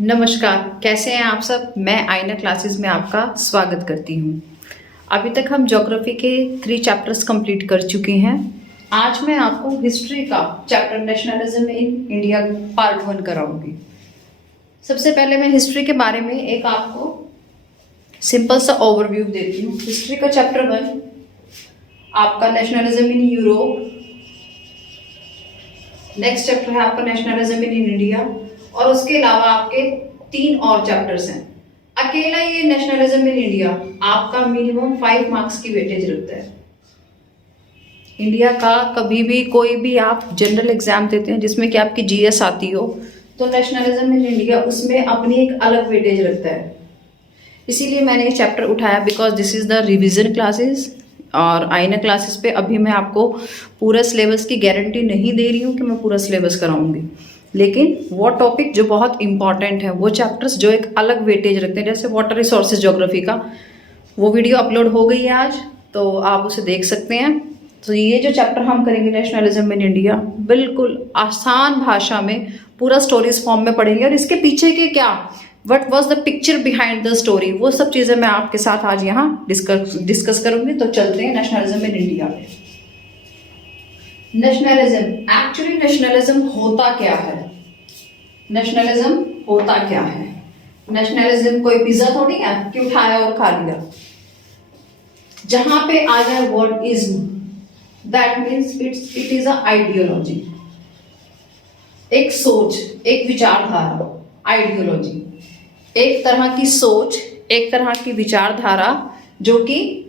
नमस्कार, कैसे हैं आप सब। मैं आईना क्लासेस में आपका स्वागत करती हूँ। अभी तक हम ज्योग्राफी के 3 चैप्टर्स कंप्लीट कर चुके हैं। आज मैं आपको हिस्ट्री का chapter nationalism in India part 1 कराऊंगी। सबसे पहले मैं हिस्ट्री के बारे में एक आपको सिंपल सा ओवरव्यू देती हूँ। हिस्ट्री का चैप्टर 1 आपका nationalism in Europe, next chapter है आपका नेशनलिज्म इन इंडिया, और उसके अलावा आपके 3 और चैप्टर्स हैं। अकेला ये नेशनलिज्म इन इंडिया आपका मिनिमम 5 मार्क्स की वेटेज रखता है। इंडिया का कभी भी कोई भी आप जनरल एग्जाम देते हैं जिसमें कि आपकी जीएस आती हो, तो नेशनलिज्म इन इंडिया उसमें अपनी एक अलग वेटेज रखता है। इसीलिए मैंने ये चैप्टर उठाया, because this is the revision classes. और आईना क्लासेस पे अभी मैं आपको पूरा सिलेबस की गारंटी नहीं दे रही हूँ कि मैं पूरा सिलेबस कराऊंगी, लेकिन वो टॉपिक जो बहुत इंपॉर्टेंट है, वो चैप्टर्स जो एक अलग वेटेज रखते हैं, जैसे वाटर रिसोर्सेज ज्योग्राफी का वो वीडियो अपलोड हो गई है आज, तो आप उसे देख सकते हैं। तो ये जो चैप्टर हम करेंगे नेशनलिज्म इन इंडिया, बिल्कुल आसान भाषा में पूरा स्टोरीज फॉर्म में पढ़ेंगे, और इसके पीछे के क्या what was the picture behind the story, वो सब चीज़ें मैं आपके साथ आज यहाँ डिस्कस करूंगी। तो चलते हैं नेशनलिज्म इन इंडिया पे। नेशनलिज्म, एक्चुअली नेशनलिज्म होता क्या है? नेशनलिज्म होता क्या है? नेशनलिज्म कोई पिज्जा थोड़ी है कि उठाया और खा लिया। जहां पे आ जाए word ism, that means it is a ideology, एक सोच, एक विचारधारा। आइडियोलॉजी एक तरह की सोच, एक तरह की विचारधारा, जो कि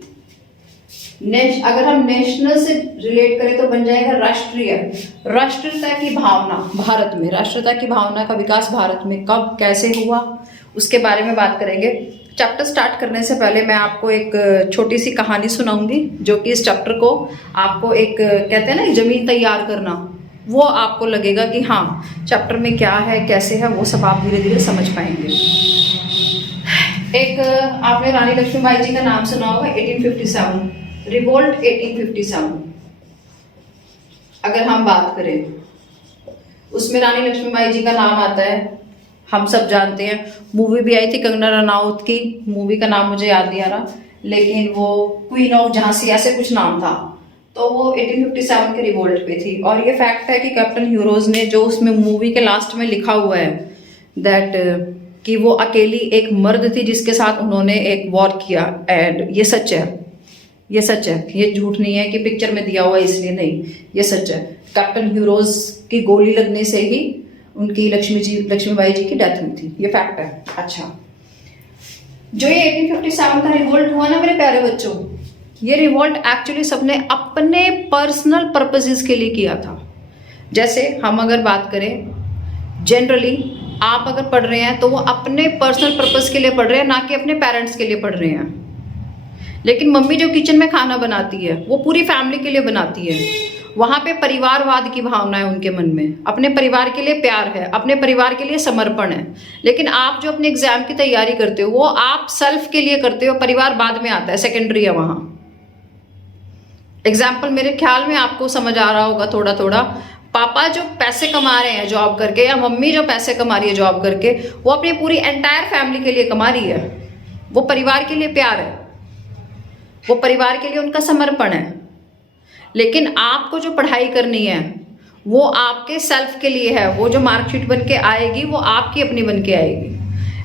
अगर हम नेशनल से रिलेट करें तो बन जाएगा राष्ट्रीय। राष्ट्रीयता की भावना भारत में, राष्ट्रीयता की भावना का विकास भारत में कब कैसे हुआ, उसके बारे में बात करेंगे। चैप्टर स्टार्ट करने से पहले मैं आपको एक छोटी सी कहानी सुनाऊंगी, जो कि इस चैप्टर को आपको एक कहते हैं ना जमीन तैयार करना, वो आपको लगेगा कि हाँ चैप्टर में क्या है कैसे है, वो सब आप धीरे धीरे समझ पाएंगे। एक आपने रानी लक्ष्मीबाई जी का नाम सुना होगा, 1857 रिवोल्ट 1857। अगर हम बात करें उसमें रानी लक्ष्मीबाई जी का नाम आता है, हम सब जानते हैं। मूवी भी आई थी कंगना रनाउत की, मूवी का नाम मुझे याद नहीं आ रहा, लेकिन वो क्वीन ऑफ झांसी ऐसे कुछ नाम था। तो वो 1857 के रिवोल्ट पे थी। और ये फैक्ट है कि कैप्टन ह्यूरोज ने जो उसमें मूवी के लास्ट में लिखा हुआ है दैट कि वो अकेली एक मर्द थी जिसके साथ उन्होंने एक वॉर किया, एंड ये सच है, ये सच है, ये झूठ नहीं है कि पिक्चर में दिया हुआ है इसलिए नहीं, ये सच है। कैप्टन ह्यूरोज की गोली लगने से ही उनकी लक्ष्मीबाई जी की डेथ हुई थी, ये फैक्ट है। अच्छा, जो ये 1857 का रिवोल्ट हुआ ना मेरे प्यारे बच्चों, ये रिवोल्ट एक्चुअली सबने अपने पर्सनल पर्पसेस के लिए किया था। जैसे हम अगर बात करें जनरली, आप अगर पढ़ रहे हैं तो वो अपने पर्सनल पर्पस के लिए पढ़ रहे हैं, ना कि अपने पेरेंट्स के लिए पढ़ रहे हैं। लेकिन मम्मी जो किचन में खाना बनाती है वो पूरी फैमिली के लिए बनाती है। वहां पे परिवारवाद की भावना है उनके मन में, अपने परिवार के लिए प्यार है, अपने परिवार के लिए समर्पण है। लेकिन आप जो अपने एग्जाम की तैयारी करते हो वो आप सेल्फ के लिए करते हो, परिवार बाद में आता है, सेकेंडरी है वहां। एग्जाम्पल मेरे ख्याल में आपको समझ आ रहा होगा थोड़ा थोड़ा। पापा जो पैसे कमा रहे हैं जॉब करके, या मम्मी जो पैसे कमा रही है जॉब करके, वो अपनी पूरी एंटायर फैमिली के लिए कमा रही है। वो परिवार के लिए प्यार है, वो परिवार के लिए उनका समर्पण है। लेकिन आपको जो पढ़ाई करनी है वो आपके सेल्फ के लिए है। वो जो मार्कशीट बन के आएगी वो आपकी अपनी बन के आएगी।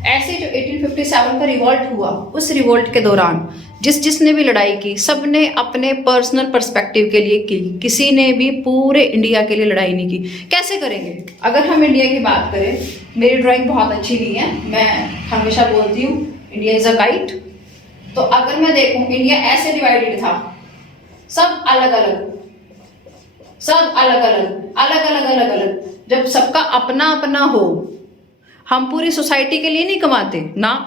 ऐसे जो 1857 का रिवोल्ट हुआ, उस रिवोल्ट के दौरान जिसने भी लड़ाई की, सबने अपने पर्सनल पर्सपेक्टिव के लिए की, किसी ने भी पूरे इंडिया के लिए लड़ाई नहीं की। कैसे करेंगे? अगर हम इंडिया की बात करें, मेरी ड्राइंग बहुत अच्छी नहीं है, मैं हमेशा बोलती हूँ इंडिया इज अ काइट। तो अगर मैं देखूं इंडिया ऐसे डिवाइडेड था, सब अलग अलग, सब अलग अलग अलग अलग अलग अलग। जब सबका अपना अपना हो, हम पूरी सोसाइटी के लिए नहीं कमाते ना,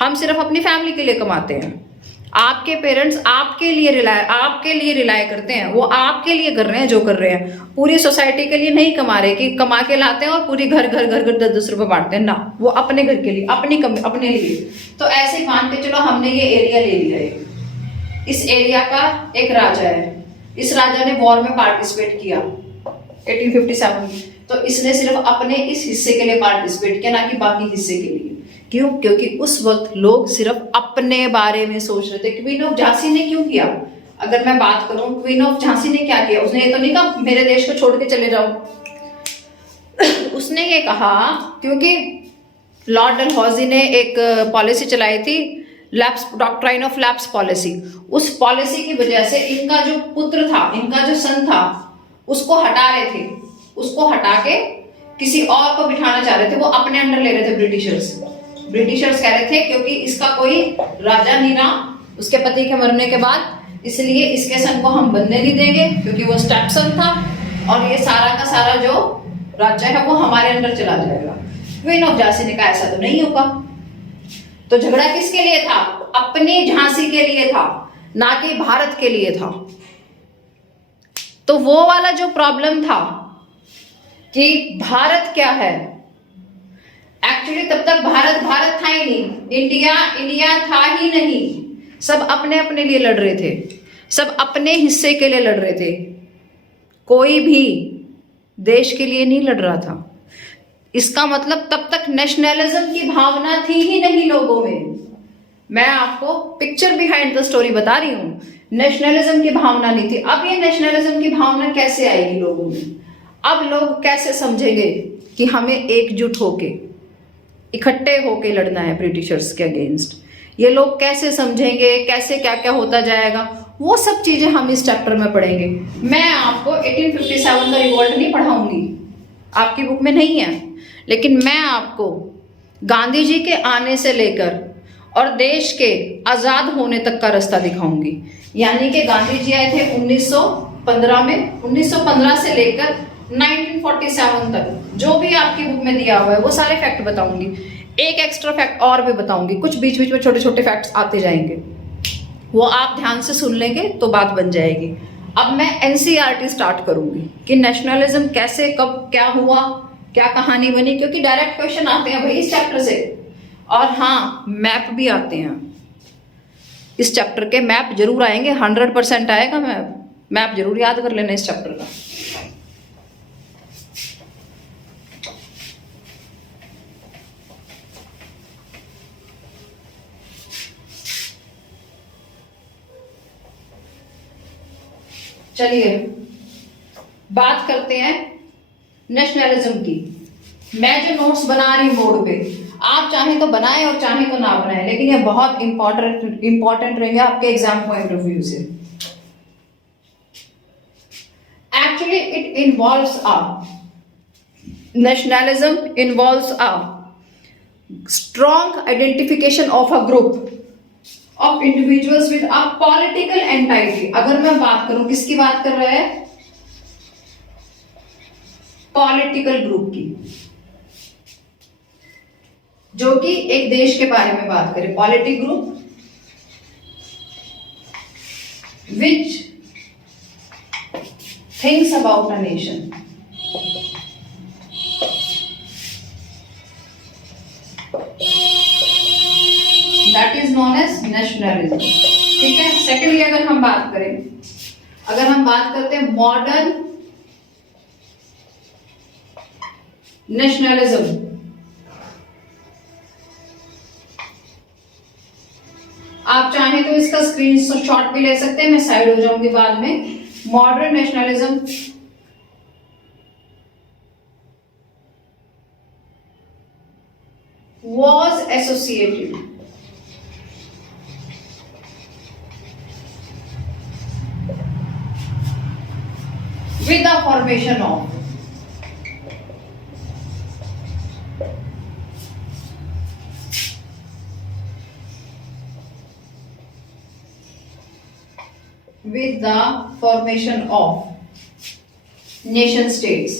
हम सिर्फ अपनी फैमिली के लिए कमाते हैं। आपके पेरेंट्स आपके लिए रिलाय करते हैं, वो आपके लिए कर रहे हैं जो कर रहे हैं, पूरी सोसाइटी के लिए नहीं कमा रहे कि कमा के लाते हैं और पूरी घर 10-10 रुपए बांटते हैं ना, वो अपने घर के लिए, अपने लिए। तो ऐसे मान के चलो हमने ये एरिया ले लिया है, इस एरिया का एक राजा है, इस राजा ने वॉर में पार्टिसिपेट किया 1857 में। तो इसने सिर्फ अपने इस हिस्से के लिए पार्टिसिपेट किया, ना कि बाकी हिस्से के लिए। क्यों? क्योंकि उस वक्त लोग सिर्फ अपने बारे में सोच रहे थे। क्वीन ऑफ झांसी ने क्यों किया? अगर मैं बात करूं क्वीन ऑफ झांसी ने क्या किया, उसने ये तो नहीं कहा मेरे देश को छोड़ के चले जाओ। उसने ये कहा क्योंकि लॉर्ड डलहौजी ने एक पॉलिसी चलाई थी, lapse doctrine of lapse policy. उस पॉलिसी की वजह से इनका जो पुत्र था, इनका जो सन था, उसको हटा रहे थे। उसको हटा के किसी और को बिठाना चाह रहे थे, वो अपने अंडर ले रहे थे ब्रिटिशर्स। ब्रिटिशर्स कह रहे थे क्योंकि इसका कोई राजा नहीं रहा उसके पति के मरने के बाद, इसलिए इसके सन को हम बनने नहीं देंगे क्योंकि वो स्टेप सन था, और ये सारा का सारा जो राज्य है वो हमारे अंदर चला जाएगा। क्वीन ऑफ झांसी ने कहा ऐसा तो नहीं होगा। तो झगड़ा किसके लिए था? अपनी झांसी के लिए था, ना कि भारत के लिए था। तो वो वाला जो प्रॉब्लम था कि भारत क्या है, एक्चुअली तब तक भारत भारत था ही नहीं, इंडिया इंडिया था ही नहीं। सब अपने अपने लिए लड़ रहे थे, सब अपने हिस्से के लिए लड़ रहे थे, कोई भी देश के लिए नहीं लड़ रहा था। इसका मतलब तब तक नेशनलिज्म की भावना थी ही नहीं लोगों में। मैं आपको पिक्चर बिहाइंड द स्टोरी बता रही हूं, नेशनलिज्म की भावना नहीं थी। अब ये नेशनलिज्म की भावना कैसे आएगी लोगों में? अब लोग कैसे समझेंगे कि हमें एकजुट होके इकट्ठे होके लड़ना है ब्रिटिशर्स के अगेंस्ट? ये लोग कैसे समझेंगे, कैसे क्या क्या होता जाएगा, वो सब चीजें हम इस चैप्टर में पढ़ेंगे। मैं आपको 1857 का रिवॉल्ट नहीं पढ़ाऊंगी, आपकी बुक में नहीं है, लेकिन मैं आपको गांधी जी के आने से लेकर और देश के आजाद होने तक का रास्ता दिखाऊंगी। यानी कि गांधी जी आए थे 1915 में, 1915 से लेकर 1947 तक जो भी आपकी बुक में दिया हुआ है वो सारे फैक्ट बताऊंगी। एक एक्स्ट्रा फैक्ट और भी बताऊंगी, कुछ बीच बीच में छोटे छोटे फैक्ट्स आते जाएंगे, वो आप ध्यान से सुन लेंगे तो बात बन जाएगी। अब मैं एनसीईआरटी स्टार्ट करूंगी कि नेशनलिज्म कैसे, कब, क्या हुआ, क्या कहानी बनी, क्योंकि डायरेक्ट क्वेश्चन आते हैं भाई इस चैप्टर से। और हाँ, मैप भी आते हैं इस चैप्टर के, मैप जरूर आएंगे, 100% आएगा मैप। मैप जरूर याद कर लेना इस चैप्टर का। चलिए बात करते हैं नेशनलिज्म की। मैं जो नोट्स बना रही हूं बोर्ड पे, आप चाहें तो बनाएं और चाहें तो ना बनाएं, लेकिन ये बहुत इंपॉर्टेंट रहेंगे आपके एग्जाम पॉइंट ऑफ व्यू से। Actually it involves a nationalism involves a strong identification of a group of individuals with a political entity। अगर मैं बात करूं, किसकी बात कर रहा है? पॉलिटिकल ग्रुप की, जो कि एक देश के बारे में बात करें। Politic group which thinks about a nation। That is known as nationalism। ठीक है। सेकेंडली अगर हम बात करें, अगर हम बात करते हैं मॉडर्न नेशनलिज्म, आप चाहें तो इसका स्क्रीनशॉट भी ले सकते हैं, मैं साइड हो जाऊंगी बाद में। Modern nationalism was associated with the formation of nation states।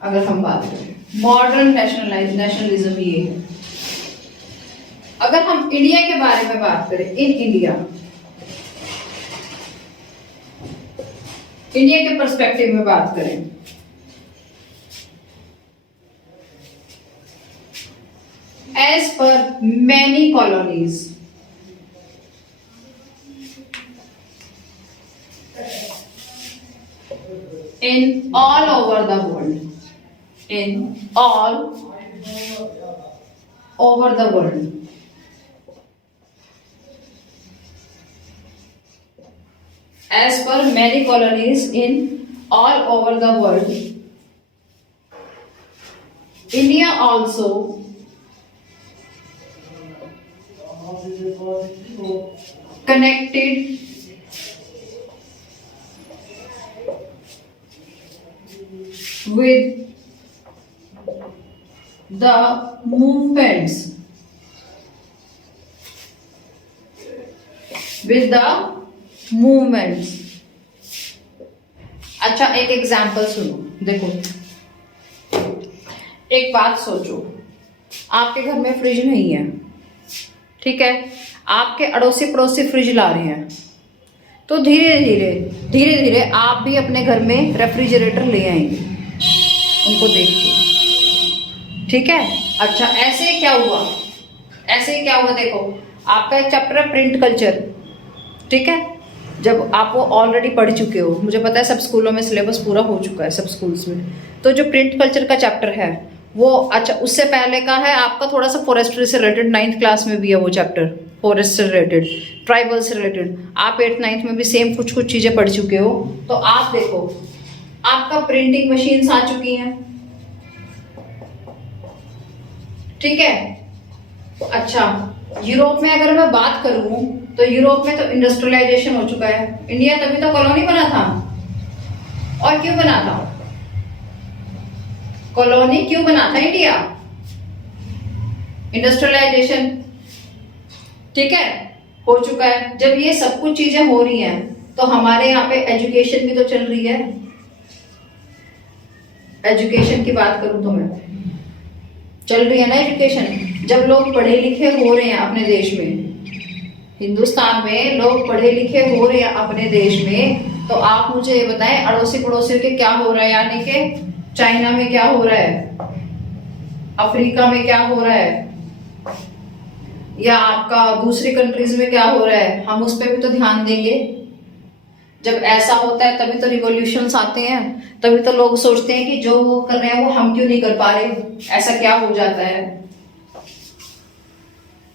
अगर हम बात करें मॉडर्न नेशनलिज्म ये है। अगर हम इंडिया के बारे में बात करें, इन इंडिया, इंडिया के पर्सपेक्टिव में बात करें, as per many colonies, in all over the world, in all over the world. As per many colonies in all over the world, India also connected with the movements, with the movements. अच्छा, एक example सुनो, देखो, एक बात सोचो, आपके घर में फ्रिज नहीं है, ठीक है, आपके अड़ोसी पड़ोसी फ्रिज ला रहे हैं, तो धीरे धीरे आप भी अपने घर में रेफ्रिजरेटर ले आएंगे उनको देख के, ठीक है। अच्छा, ऐसे क्या हुआ, देखो, आपका एक चैप्टर है प्रिंट कल्चर, ठीक है, जब आप वो ऑलरेडी पढ़ चुके हो, मुझे पता है सब स्कूलों में सिलेबस पूरा हो चुका है, सब स्कूल्स में, तो जो प्रिंट कल्चर का चैप्टर है वो, अच्छा, उससे पहले का है आपका थोड़ा सा फॉरेस्ट्री से रिलेटेड, 9th क्लास में भी है वो चैप्टर, फॉरेस्ट से रिलेटेड, ट्राइबल से रिलेटेड, आप 8th 9th में भी सेम कुछ चीजें पढ़ चुके हो। तो आप देखो, आपका प्रिंटिंग मशीन्स आ चुकी हैं, ठीक है। अच्छा, यूरोप में अगर मैं बात करूं तो यूरोप में तो इंडस्ट्रियलाइजेशन हो चुका है, इंडिया तभी तो कॉलोनी बना था, और क्यों बना था, कॉलोनी क्यों बना था इंडिया, इंडस्ट्रियलाइजेशन, ठीक है, हो चुका है। जब ये सब कुछ चीजें हो रही हैं तो हमारे यहाँ पे एजुकेशन भी तो चल रही है, एजुकेशन की बात करूं तो मैं, चल रही है ना एजुकेशन, जब लोग पढ़े लिखे हो रहे हैं अपने देश में, हिंदुस्तान में लोग पढ़े लिखे हो रहे हैं अपने देश में, तो आप मुझे ये बताएं अड़ोसी पड़ोसी के क्या हो रहा है, यानी कि चाइना में क्या हो रहा है, अफ्रीका में क्या हो रहा है, या आपका दूसरी कंट्रीज में क्या हो रहा है, हम उस पर भी तो ध्यान देंगे। जब ऐसा होता है तभी तो रिवॉल्यूशंस आते हैं, तभी तो लोग सोचते हैं कि जो वो कर रहे हैं वो हम क्यों नहीं कर पा रहे, ऐसा क्या हो जाता है।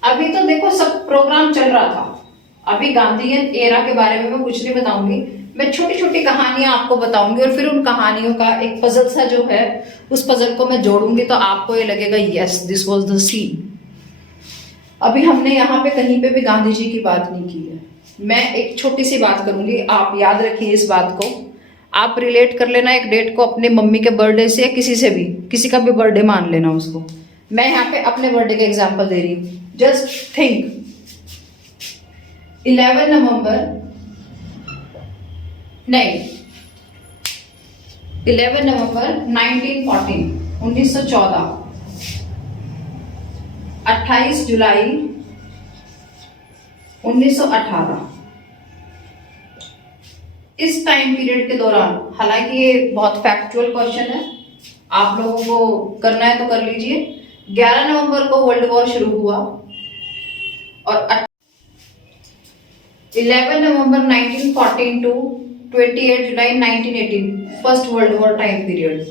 अभी तो देखो सब प्रोग्राम चल रहा था, अभी गांधीयन एरा के बारे में मैं कुछ नहीं बताऊंगी, मैं छोटी छोटी कहानियां आपको बताऊंगी, और फिर उन कहानियों का एक पजल सा जो है, उस पजल को मैं जोड़ूंगी, तो आपको ये लगेगा yes this was the scene. अभी हमने यहाँ पे कहीं पे भी गांधी जी की बात नहीं की है, मैं एक छोटी सी बात करूंगी, आप याद रखिए इस बात को, आप रिलेट कर लेना एक डेट को अपने मम्मी के बर्थडे से, किसी से भी, किसी का भी बर्थडे मान लेना उसको। मैं यहाँ पे अपने बर्थडे का एग्जांपल दे रही हूँ, जस्ट थिंक, 11 नवंबर नहीं 11 नवंबर 1914 1914, 28 जुलाई 1918, इस टाइम पीरियड के दौरान, हालांकि ये बहुत फैक्चुअल क्वेश्चन है, आप लोगों को करना है तो कर लीजिए, 11 नवंबर को वर्ल्ड वॉर शुरू हुआ, और 11 November 1914 to 28 July 1918 first world war time period.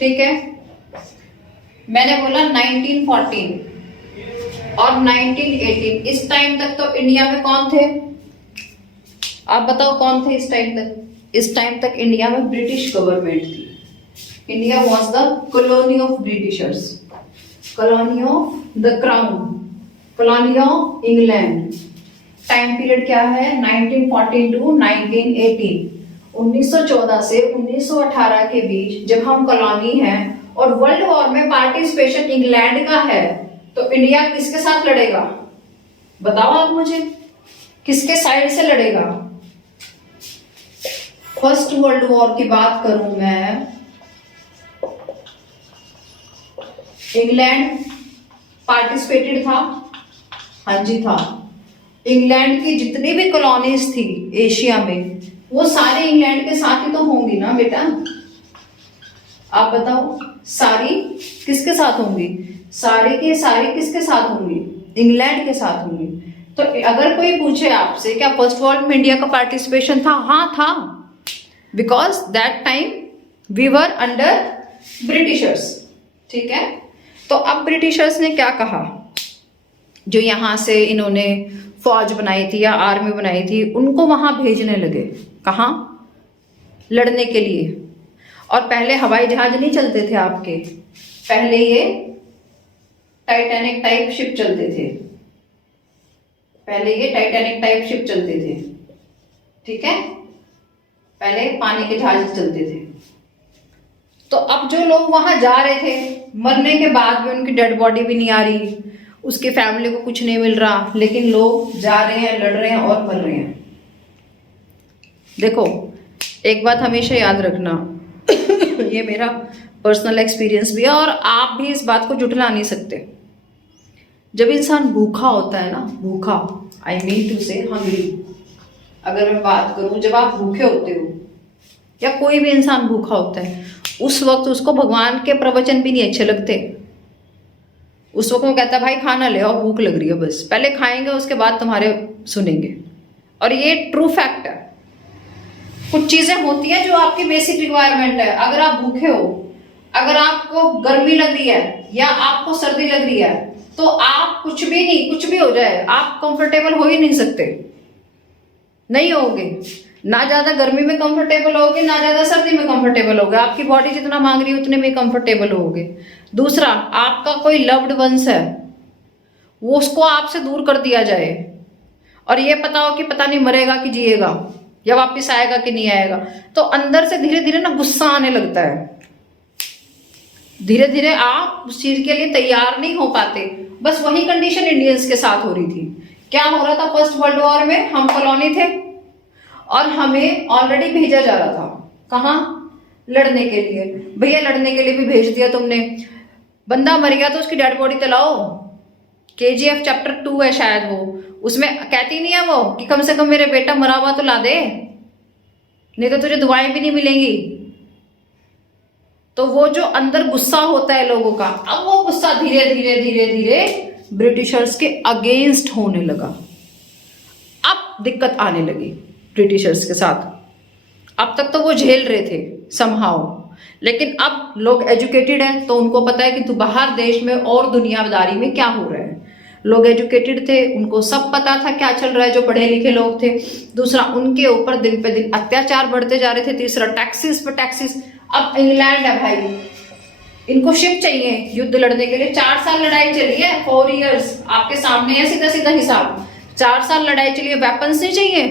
ठीक है, मैंने बोला 1914 और 1918, इस टाइम तक तो इंडिया में कौन थे, आप बताओ कौन थे इस टाइम तक? इस टाइम तक इंडिया में ब्रिटिश गवर्नमेंट थी, India was the colony of Britishers, colony of the crown, colony of England. Time period क्या है? 1914 टू 1918, 1914 से 1918 के बीच जब हम कॉलोनी हैं और वर्ल्ड वॉर में पार्टिसिपेशन इंग्लैंड का है, तो इंडिया किसके साथ लड़ेगा? बताओ आप मुझे, किसके साइड से लड़ेगा? फर्स्ट वर्ल्ड वॉर की बात करूं मैं, इंग्लैंड पार्टिसिपेटेड था, हाँ जी था। इंग्लैंड की जितनी भी कॉलोनीज थी एशिया में, वो सारे इंग्लैंड के साथ ही तो होंगी ना बेटा, आप बताओ सारी किसके साथ होंगी? सारी की सारी किसके साथ होंगी? इंग्लैंड के साथ हुई। तो अगर कोई पूछे आपसे क्या फर्स्ट वर्ल्ड में इंडिया का पार्टिसिपेशन था, हाँ था, because that time we were under Britishers. ठीक है, तो अब ब्रिटिशर्स ने क्या कहा, जो यहाँ से इन्होंने फौज बनाई थी या आर्मी बनाई थी, उनको वहां भेजने लगे। कहाँ? लड़ने के लिए। और पहले हवाई जहाज नहीं चलते थे आपके, पहले ये टाइटैनिक टाइप शिप चलते थे, पहले ये टाइटैनिक टाइप शिप चलते थे। ठीक है, पहले पानी के जहाज चलते थे। तो अब जो लोग वहां जा रहे थे, मरने के बाद भी उनकी डेड बॉडी भी नहीं आ रही, उसकी फैमिली को कुछ नहीं मिल रहा, लेकिन लोग जा रहे हैं, लड़ रहे हैं और मर रहे हैं। देखो, एक बात हमेशा याद रखना ये मेरा पर्सनल एक्सपीरियंस भी है और आप भी इस बात को झुठला नहीं सकते। जब इंसान भूखा होता है ना, भूखा, आई मीन टू से हंग्री, अगर मैं बात करूं, जब आप भूखे होते हो या कोई भी इंसान भूखा होता है, उस वक्त उसको भगवान के प्रवचन भी नहीं अच्छे लगते। उस वक्त वो कहता है भाई खाना ले आओ, भूख लग रही है, बस पहले खाएंगे उसके बाद तुम्हारे सुनेंगे। और ये ट्रू फैक्ट है। कुछ चीजें होती हैं जो आपकी बेसिक रिक्वायरमेंट है। अगर आप भूखे हो, अगर आपको गर्मी लग रही है या आपको सर्दी लग रही है, तो आप कुछ भी नहीं, कुछ भी हो जाए, आप कंफर्टेबल हो ही नहीं सकते, नहीं होगे। ना ज्यादा गर्मी में कंफर्टेबल होगे, ना ज्यादा सर्दी में कंफर्टेबल होगे। आपकी बॉडी जितना मांग रही है उतने में कंफर्टेबल होगे। दूसरा, आपका कोई लव्ड वंस है, वो उसको आपसे दूर कर दिया जाए और ये पता हो कि पता नहीं मरेगा कि जिएगा या वापस आएगा कि नहीं आएगा, तो अंदर से धीरे धीरे ना गुस्सा आने लगता है। धीरे धीरे आप उस चीज के लिए तैयार नहीं हो पाते। बस वही कंडीशन इंडियंस के साथ हो रही थी। क्या हो रहा था फर्स्ट वर्ल्ड वॉर में? हम कॉलोनी थे और हमें ऑलरेडी भेजा जा रहा था, कहाँ? लड़ने के लिए। भैया लड़ने के लिए भी भेज दिया तुमने, बंदा मर गया तो उसकी डेड बॉडी तो लाओ। KGF चैप्टर 2 है शायद, वो उसमें कहती नहीं है वो कि कम से कम मेरे बेटा मरा हुआ तो ला दे, नहीं तो तुझे दुआएं भी नहीं मिलेंगी। तो वो जो अंदर गुस्सा होता है लोगों का, अब वो गुस्सा धीरे धीरे धीरे धीरे ब्रिटिशर्स के अगेंस्ट होने लगा। अब दिक्कत आने लगी ब्रिटिशर्स के साथ। अब तक तो वो झेल रहे थे समहाउ, लेकिन अब लोग एजुकेटेड हैं तो उनको पता है कि तू बाहर देश में और दुनियादारी में क्या हो रहा है। लोग एजुकेटेड थे, उनको सब पता था क्या चल रहा है, जो पढ़े लिखे लोग थे। दूसरा, उनके ऊपर दिन पे दिन अत्याचार बढ़ते जा रहे थे। तीसरा, टैक्सेस पे टैक्सेस। अब इंग्लैंड है भाई, इनको शिप चाहिए युद्ध लड़ने के लिए। 4 साल लड़ाई चली है, 4 years आपके सामने है, सीधा सीधा हिसाब। 4 साल लड़ाई चली है, वेपन्स नहीं चाहिए,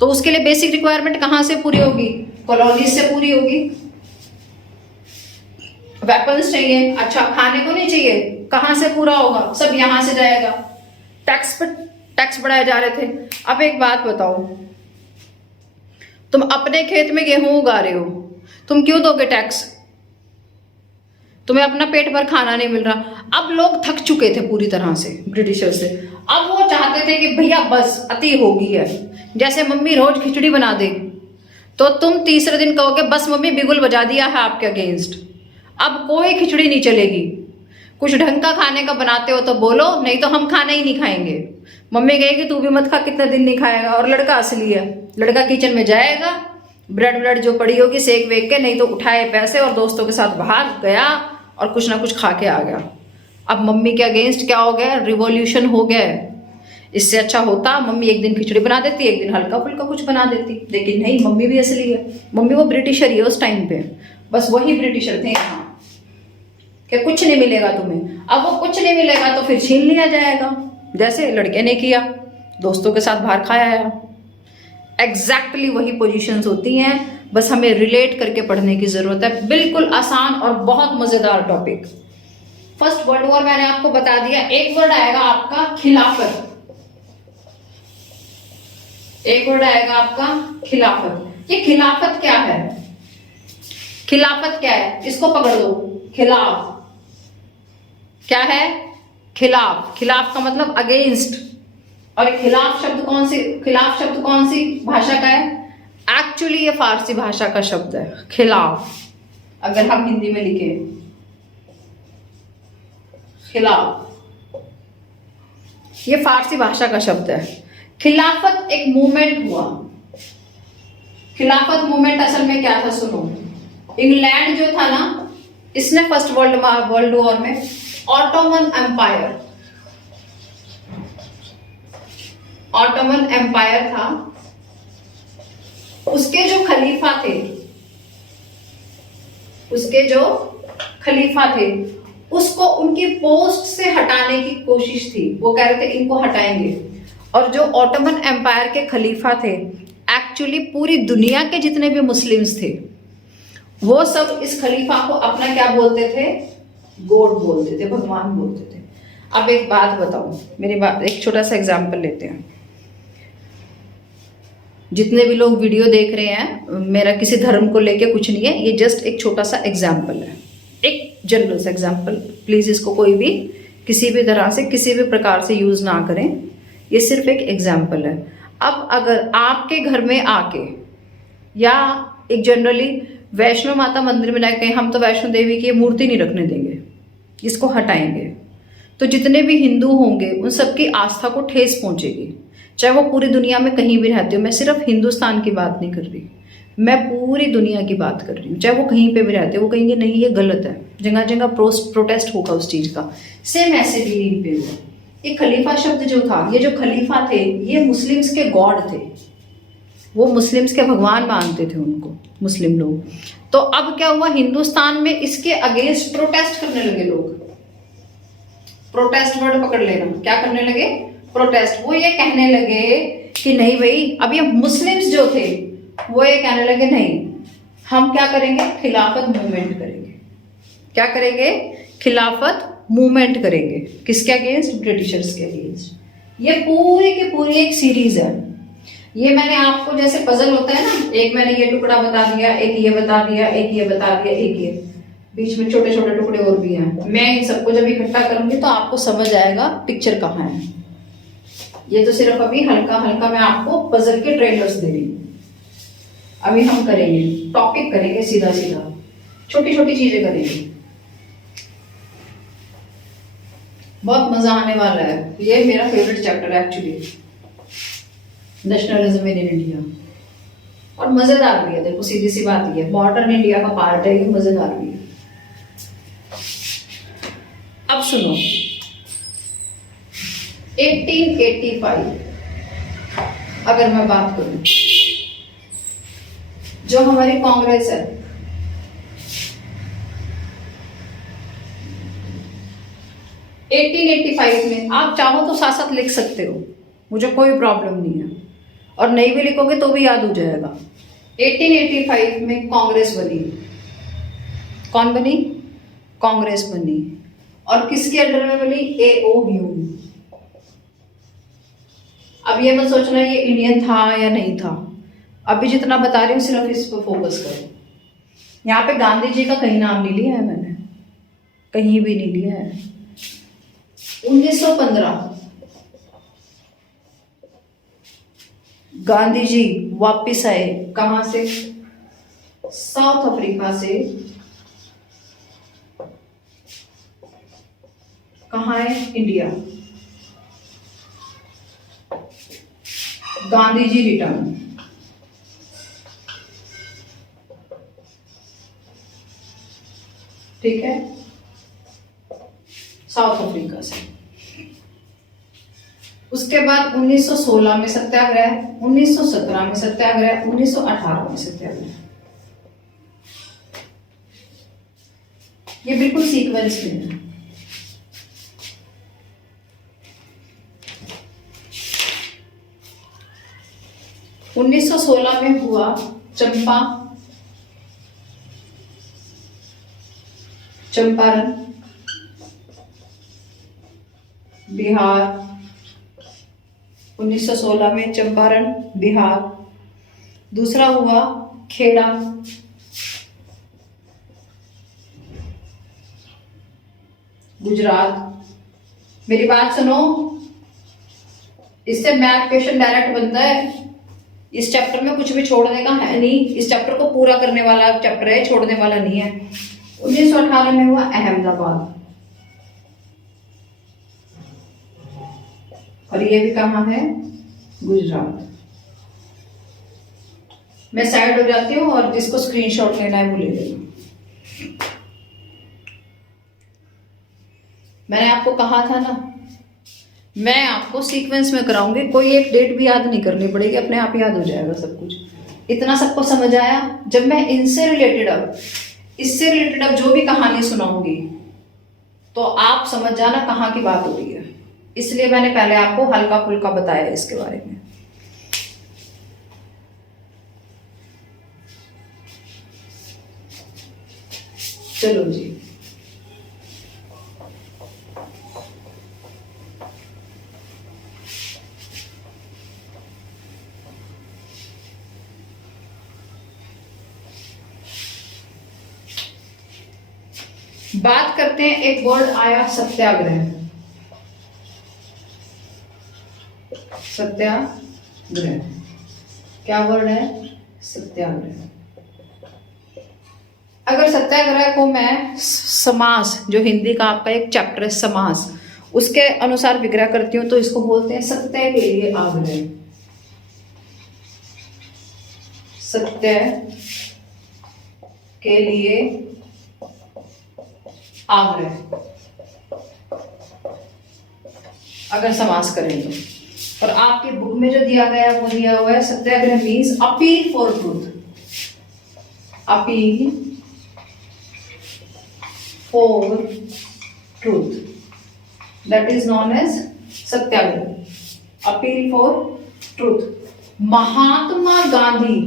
तो उसके लिए बेसिक रिक्वायरमेंट कहां से पूरी होगी? कॉलोनीज से पूरी होगी। वेपन्स चाहिए, अच्छा खाने को नहीं चाहिए, कहां से पूरा होगा? सब यहां से जाएगा। टैक्स पे टैक्स बढ़ाए जा रहे थे। अब एक बात बताओ, तुम अपने खेत में गेहूं उगा रहे हो, तुम क्यों दोगे टैक्स? तुम्हें अपना पेट भर खाना नहीं मिल रहा। अब लोग थक चुके थे पूरी तरह से ब्रिटिशर से। अब वो चाहते थे कि भैया बस अति हो गई है। जैसे मम्मी रोज खिचड़ी बना दे तो तुम तीसरे दिन कहोगे बस मम्मी बिगुल बजा दिया है आपके अगेंस्ट, अब कोई खिचड़ी नहीं चलेगी। कुछ ढंग का खाने का बनाते हो तो बोलो, नहीं तो हम खाना ही नहीं खाएंगे। मम्मी कहेगी तू भी मत खा, कितने दिन नहीं खाएगा। और लड़का असली है, लड़का किचन में जाएगा, ब्रेड ब्रेड जो पड़ी होगी सेक वेक के, नहीं तो उठाए पैसे और दोस्तों के साथ बाहर गया और कुछ ना कुछ खा के आ गया। अब मम्मी के अगेंस्ट क्या हो गया? रिवॉल्यूशन हो गया है। इससे अच्छा होता मम्मी एक दिन खिचड़ी बना देती, एक दिन हल्का फुल्का कुछ बना देती, लेकिन नहीं, मम्मी भी असली है। मम्मी वो ब्रिटिशर ही है उस टाइम पे, बस वही ब्रिटिशर थे यहाँ कि कुछ नहीं मिलेगा तुम्हें। अब वो कुछ नहीं मिलेगा तो फिर छीन लिया जाएगा, जैसे लड़के ने किया, दोस्तों के साथ बाहर खाया है। एग्जैक्टली वही पोजीशंस होती हैं, बस हमें रिलेट करके पढ़ने की जरूरत है। बिल्कुल आसान और बहुत मजेदार टॉपिक। फर्स्ट वर्ल्ड वॉर मैंने आपको बता दिया। एक वर्ड आएगा आपका खिलाफत, एक वर्ड आएगा आपका खिलाफत। ये खिलाफत क्या है? खिलाफत क्या है? इसको पकड़ लो। खिलाफ क्या है? खिलाफ। खिलाफ का मतलब अगेंस्ट। और खिलाफ शब्द कौन सी भाषा का है? एक्चुअली ये फारसी भाषा का शब्द है खिलाफ। अगर हम हिंदी में लिखे खिलाफ, ये फारसी भाषा का शब्द है। खिलाफत एक मूवमेंट हुआ। खिलाफत मूवमेंट असल में क्या था सुनो। इंग्लैंड जो था ना, इसने फर्स्ट वर्ल्ड वॉर में ऑटोमन एम्पायर था, उसके जो खलीफा थे उसको उनकी पोस्ट से हटाने की कोशिश थी। वो कह रहे थे इनको हटाएंगे। और जो ऑटोमन एम्पायर के खलीफा थे, एक्चुअली पूरी दुनिया के जितने भी मुस्लिम्स थे वो सब इस खलीफा को अपना क्या बोलते थे, गॉड बोलते थे, भगवान बोलते थे। अब एक बात बताओ, मेरी बात, एक छोटा सा एग्जाम्पल लेते हैं। जितने भी लोग वीडियो देख रहे हैं, मेरा किसी धर्म को लेके कुछ नहीं है, ये जस्ट एक छोटा सा एग्जाम्पल है, एक जनरल सा एग्जाम्पल। प्लीज इसको कोई भी किसी भी तरह से किसी भी प्रकार से यूज ना करें, ये सिर्फ एक एग्जाम्पल है। अब अगर आपके घर में आके या एक जनरली वैष्णो माता मंदिर में जाके हम तो वैष्णो देवी की मूर्ति नहीं रखने देंगे, इसको हटाएंगे, तो जितने भी हिंदू होंगे उन सबकी आस्था को ठेस पहुंचेगी, चाहे वो पूरी दुनिया में कहीं भी रहते हो। मैं सिर्फ हिंदुस्तान की बात नहीं कर रही, मैं पूरी दुनिया की बात कर रही हूँ। चाहे वो कहीं पे भी रहते हो, वो कहेंगे नहीं ये गलत है, जगह जगह प्रोटेस्ट होगा उस चीज का। सेम ऐसे भी यहीं पे हुआ। ये खलीफा शब्द जो था, ये जो खलीफा थे ये मुस्लिम्स के गॉड थे, वो मुस्लिम्स के भगवान मानते थे उनको मुस्लिम लोग। तो अब क्या हुआ, हिंदुस्तान में इसके अगेंस्ट प्रोटेस्ट करने लगे लोग। प्रोटेस्ट वर्ड पकड़ लेना, क्या करने लगे, प्रोटेस्ट। वो ये कहने लगे कि नहीं भाई, अब ये मुस्लिम्स जो थे वो ये कहने लगे नहीं, हम क्या करेंगे, खिलाफत मूवमेंट करेंगे। क्या करेंगे, खिलाफत मूवमेंट करेंगे। किसके अगेंस्ट, ब्रिटिशर्स के अगेंस्ट। ये पूरी की पूरी एक सीरीज है। ये मैंने आपको जैसे पजल होता है ना, एक मैंने ये टुकड़ा बता दिया, एक ये बता दिया, एक ये बता दिया, एक ये, बीच में छोटे छोटे टुकड़े और भी हैं। मैं इन सबको जब इकट्ठा करूंगी तो आपको समझ आएगा पिक्चर कहाँ है। ये तो सिर्फ अभी हल्का हल्का मैं आपको पजल के ट्रेलर्स दे रही हूँ। अभी हम करेंगे, टॉपिक करेंगे, सीधा सीधा छोटी छोटी चीजें करेंगे, बहुत मजा आने वाला है। ये मेरा फेवरेट चैप्टर है एक्चुअली, नेशनलिज्म इन इंडिया, और मजेदार भी है। देखो सीधी सी बात ये है, मॉडर्न इंडिया का पार्ट है, ये मजेदार भी है। अब सुनो, 1885 अगर मैं बात करूं, जो हमारी कांग्रेस है, में आप चाहो तो साथ साथ लिख सकते हो, मुझे कोई प्रॉब्लम नहीं है, और नहीं भी लिखोगे तो भी याद हो जाएगा। 1885 में कांग्रेस बनी। कौन बनी, कांग्रेस बनी। और किसके अंडर में बनी, A.O. ह्यूम। अब ये मत सोचना ये इंडियन था या नहीं था, अभी जितना बता रही हूँ सिर्फ इस पर फोकस करो। यहाँ पे गांधी जी का कहीं नाम नहीं लिया है मैंने, कहीं भी नहीं लिया है। 1915 गांधी जी वापिस आए, कहां से, साउथ अफ्रीका से। कहां है, इंडिया। गांधी जी रिटर्न। ठीक है, साउथ अफ्रीका से। उसके बाद 1916 में सत्याग्रह, 1917 में सत्याग्रह, 1918 में सत्याग्रह। ये बिल्कुल सीक्वेंस में है। उन्नीस 1916 में हुआ चंपारण, बिहार। 1916 में चंपारण, बिहार। दूसरा हुआ खेड़ा, गुजरात। मेरी बात सुनो, इससे मैथ क्वेश्चन डायरेक्ट बनता है। इस चैप्टर में कुछ भी छोड़ने का है नहीं, इस चैप्टर को पूरा करने वाला चैप्टर है, छोड़ने वाला नहीं है। 1918 में हुआ अहमदाबाद। और ये भी कहाँ है? गुजरात। मैं साइड हो जाती हूँ और जिसको स्क्रीनशॉट लेना है वो ले लेना। मैंने आपको कहा था ना, मैं आपको सीक्वेंस में कराऊंगी, कोई एक डेट भी याद नहीं करनी पड़ेगी, अपने आप याद हो जाएगा सब कुछ। इतना सबको समझ आया? जब मैं इनसे रिलेटेड अब इससे रिलेटेड अब जो भी कहानी सुनाऊंगी तो आप समझ जाना कहाँ की बात हो रही है। इसलिए मैंने पहले आपको हल्का फुल्का बताया इसके बारे में। चलो जी, बात करते हैं। एक वर्ड आया सत्याग्रह। सत्याग्रह क्या वर्ड है? सत्याग्रह। अगर सत्याग्रह को मैं समास, जो हिंदी का आपका एक चैप्टर है समास, उसके अनुसार विग्रह करती हूं तो इसको बोलते हैं सत्य के लिए आग्रह। सत्य के लिए आग्रह अगर समास करें तो। और आपके बुक में जो दिया गया है वो दिया हुआ है satyagraha means appeal for truth. Appeal for truth, that is known as satyagraha. Appeal for truth. Mahatma Gandhi,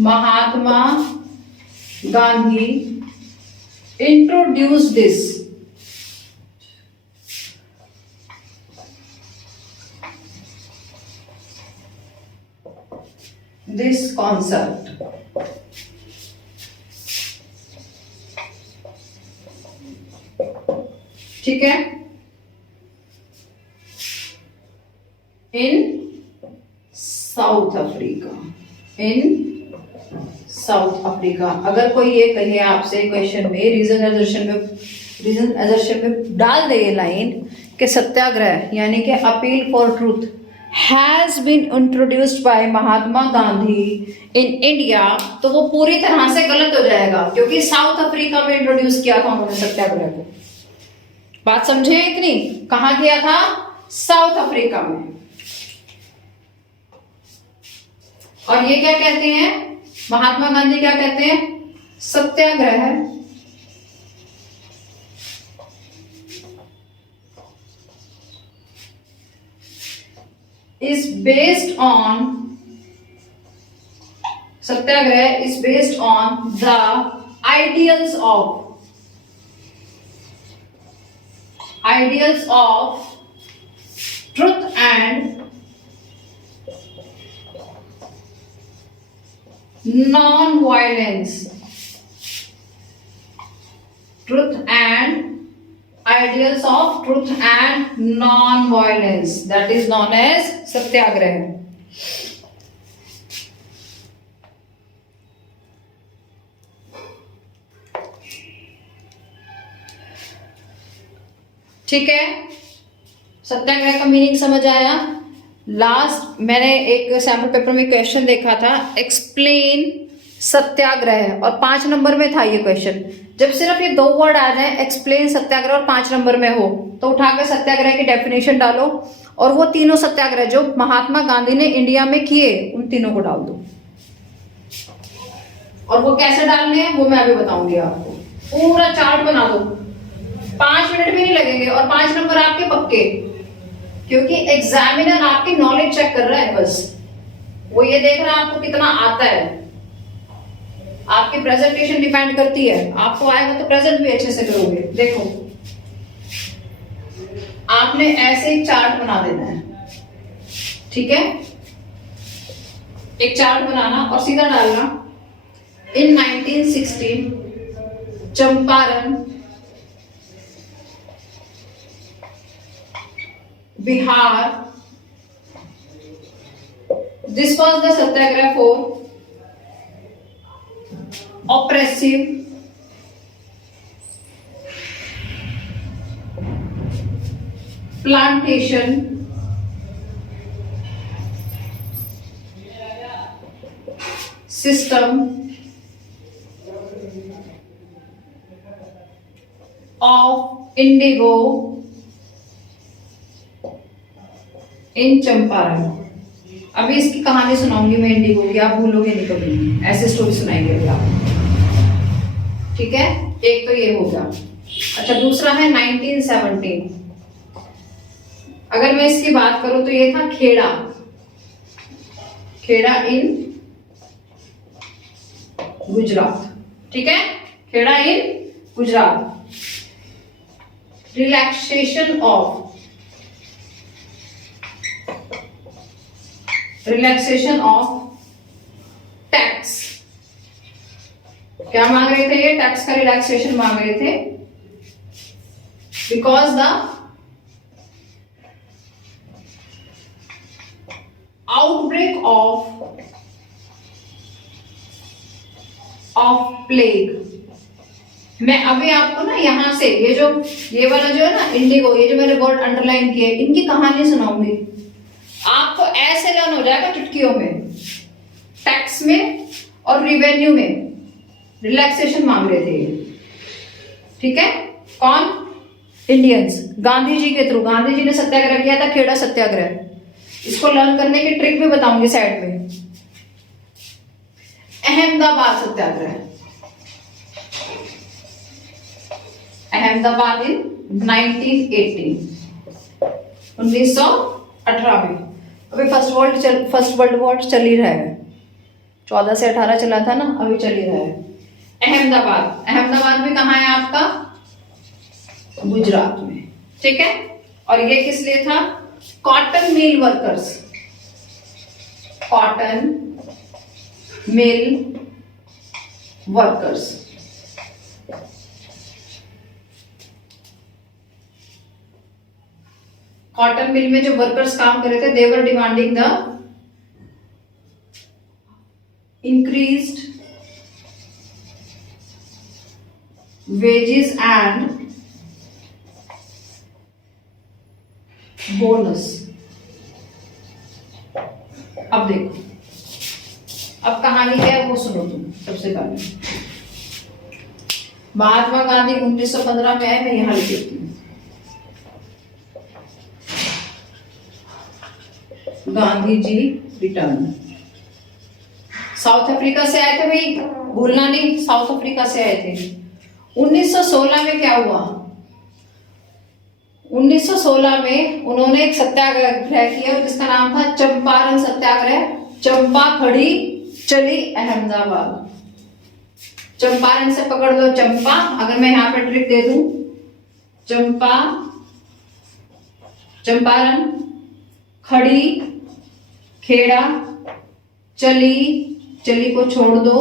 Mahatma Gandhi introduced this concept। ठीक है? In South Africa, in South Africa. अगर कोई ये कहे आपसे क्वेश्चन में, रीजन एजर्शन में डाल दे ये लाइन कि सत्याग्रह यानी कि appeal for truth has been introduced by Mahatma Gandhi in India, तो वो पूरी तरह से गलत हो जाएगा, क्योंकि साउथ अफ्रीका में इंट्रोड्यूस किया था उन्होंने सत्याग्रह को। बात समझे इतनी? कहां किया था? साउथ अफ्रीका में। और ये क्या कहते हैं? महात्मा गांधी क्या कहते हैं? सत्याग्रह is based on, Satyagraha is based on the ideals of truth and non-violence, truth and ideals of truth and non-violence, that is known as सत्याग्रह। ठीक है? सत्याग्रह का मीनिंग समझ आया? लास्ट मैंने एक सैम्पल पेपर में क्वेश्चन देखा था, एक्सप्लेन सत्याग्रह, और 5 नंबर में था ये क्वेश्चन। जब सिर्फ ये 2 वर्ड आ जाए, एक्सप्लेन सत्याग्रह, और 5 नंबर में हो, तो उठाकर सत्याग्रह की डेफिनेशन डालो और वो तीनों सत्याग्रह जो महात्मा गांधी ने इंडिया में किए उन तीनों को डाल दो। और वो कैसे डालने हैं वो मैं अभी बताऊंगी आपको। पूरा चार्ट बना दो, 5 मिनट भी नहीं लगेंगे, और 5 नंबर आपके पक्के, क्योंकि एग्जामिनर आपकी नॉलेज चेक कर रहा है, बस वो ये देख रहा है आपको कितना आता है। आपकी प्रेजेंटेशन डिपेंड करती है, आपको आएगा तो प्रेजेंट भी अच्छे से करोगे। देखो, आपने ऐसे एक चार्ट बना देना है, ठीक है? एक चार्ट बनाना और सीधा डालना, in 1916 Champaran Bihar, this was the satyagraha for oppressive plantation system of indigo in Champaran. अभी इसकी कहानी सुनाऊंगी मैं इंडिगो की, आप भूलोगे नहीं कभी, ऐसे स्टोरी सुनाएंगे अभी आप। ठीक है, एक तो ये हो गया। अच्छा, दूसरा है 1917। अगर मैं इसकी बात करूं तो ये था खेड़ा, खेड़ा इन गुजरात। ठीक है, Kheda in Gujarat. Relaxation of tax. क्या मांग रहे थे ये? टैक्स का रिलैक्सेशन मांग रहे थे, because the outbreak of plague. मैं अभी आपको ना यहां से ये वाला जो है ना इंडिगो, ये जो मैंने वर्ड अंडरलाइन किया है, इनकी कहानी सुनाऊंगी आपको। ऐसे लर्न हो जाएगा चुटकियों में। टैक्स में और रिवेन्यू में रिलैक्सेशन मांग रहे थे ये। ठीक है, कौन? इंडियंस। गांधी जी के थ्रू। गांधी जी ने सत्याग्रह किया था, खेड़ा सत्याग्रह। इसको लर्न करने की ट्रिक भी बताऊंगी साइड में। अहमदाबाद सत्याग्रह, अहमदाबाद इन 1918 में। अभी फर्स्ट वर्ल्ड वॉर चल ही रहा है, 14 से 18 चला था ना, अभी चल ही रहा है। अहमदाबाद भी कहाँ है आपका? गुजरात में। ठीक है, और ये किस लिए था? Cotton mill workers, cotton mill workers. Cotton mill में जो वर्कर्स काम कर रहे थे, they were demanding the increased wages and bonus. अब देखो, अब कहानी क्या है वो सुनो तुम। सबसे पहले महात्मा गांधी 1915 में आए, मैं यहां लिख देती हूँ। Gandhi ji return. South Africa से आए थे भाई, भूलना नहीं, साउथ अफ्रीका से आए थे। 1916 में क्या हुआ? 1916 में उन्होंने एक सत्याग्रह किया जिसका नाम था चंपारण सत्याग्रह। चंपा खड़ी चली अहमदाबाद। चंपारण से पकड़ लो चंपा। अगर मैं यहां पर ट्रिक दे दूं, चंपारण, खड़ी खेड़ा, चली को छोड़ दो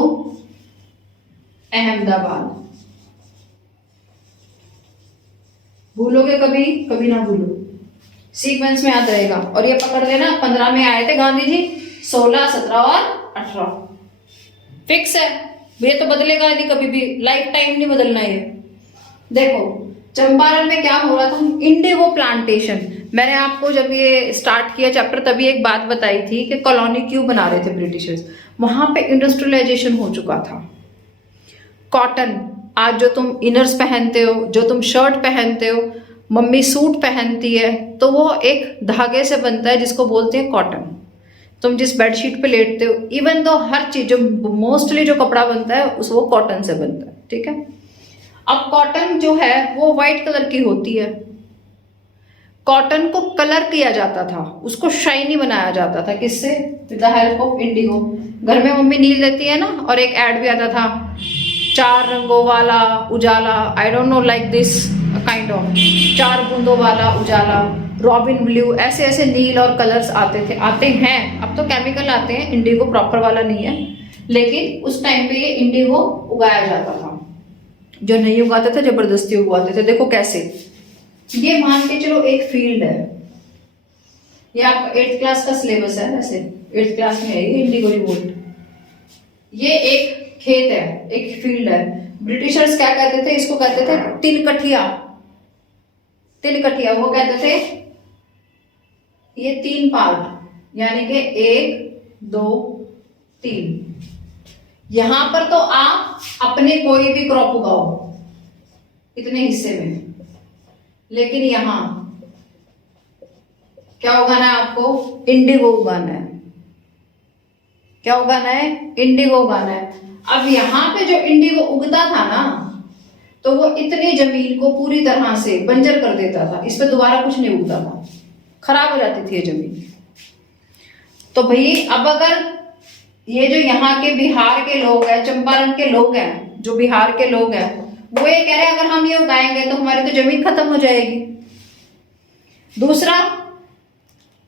अहमदाबाद। भूलोगे कभी? कभी ना भूलो, सीक्वेंस में याद रहेगा। और ये पकड़ लेना, 15 में आए थे गांधी जी, 16, 17 और 18 फिक्स है। ये तो बदलेगा नहीं कभी भी, लाइफ टाइम नहीं बदलना ये। देखो चंपारण में क्या हो रहा था? Indigo plantation. मैंने आपको जब ये स्टार्ट किया चैप्टर तभी एक बात बताई थी कि कॉलोनी क्यों बना रहे थे ब्रिटिशर्स। वहां पे इंडस्ट्रियलाइजेशन हो चुका था। कॉटन, आज जो तुम इनर्स पहनते हो, जो तुम शर्ट पहनते हो, मम्मी सूट पहनती है, तो वो एक धागे से बनता है जिसको बोलते हैं कॉटन। तुम जिस बेडशीट पे लेटते हो, इवन दो हर चीज जो मोस्टली जो कपड़ा बनता है उस वो कॉटन से बनता है। ठीक है, अब कॉटन जो है वो व्हाइट कलर की होती है। कॉटन को कलर किया जाता था, उसको शाइनी बनाया जाता था। किससे? With the help of Indigo. घर में मम्मी नील देती है ना, और एक ऐड भी आता था, 4 रंगों वाला उजाला, I don't know like this kind of, 4 बूंदों वाला उजाला, रॉबिन ब्लू, ऐसे ऐसे नील और कलर्स आते हैं। अब तो केमिकल आते हैं, इंडिगो प्रॉपर वाला नहीं है, लेकिन उस टाइम पे ये इंडिगो उगाया जाता था। जो नहीं उगाते थे जबरदस्ती उगाते थे। देखो कैसे, ये मान के चलो एक फील्ड है, ये आपका 8th क्लास का सिलेबस है, वैसे 8th क्लास में है ये इंडिगो रिवोल्ट। ये एक खेत है, एक फील्ड है। ब्रिटिशर्स क्या कहते थे? इसको कहते थे तिलकठिया। वो कहते थे ये 3 पार्ट, यानी कि 1 2 3। यहां पर तो आप अपने कोई भी क्रॉप उगाओ इतने हिस्से में, लेकिन यहां क्या उगाना है आपको? इंडिगो उगाना है। क्या उगाना है? इंडिगो उगाना है। अब यहां पे जो इंडिगो उगता था ना, तो वो इतनी जमीन को पूरी तरह से बंजर कर देता था, इस पे दोबारा कुछ नहीं उगता था, खराब हो जाती थी ये जमीन। तो भाई अब अगर ये जो यहाँ के बिहार के लोग हैं, चंपारण के लोग हैं, जो बिहार के लोग हैं, वो ये कह रहे हैं अगर हम ये उगाएंगे तो हमारी तो जमीन खत्म हो जाएगी। दूसरा,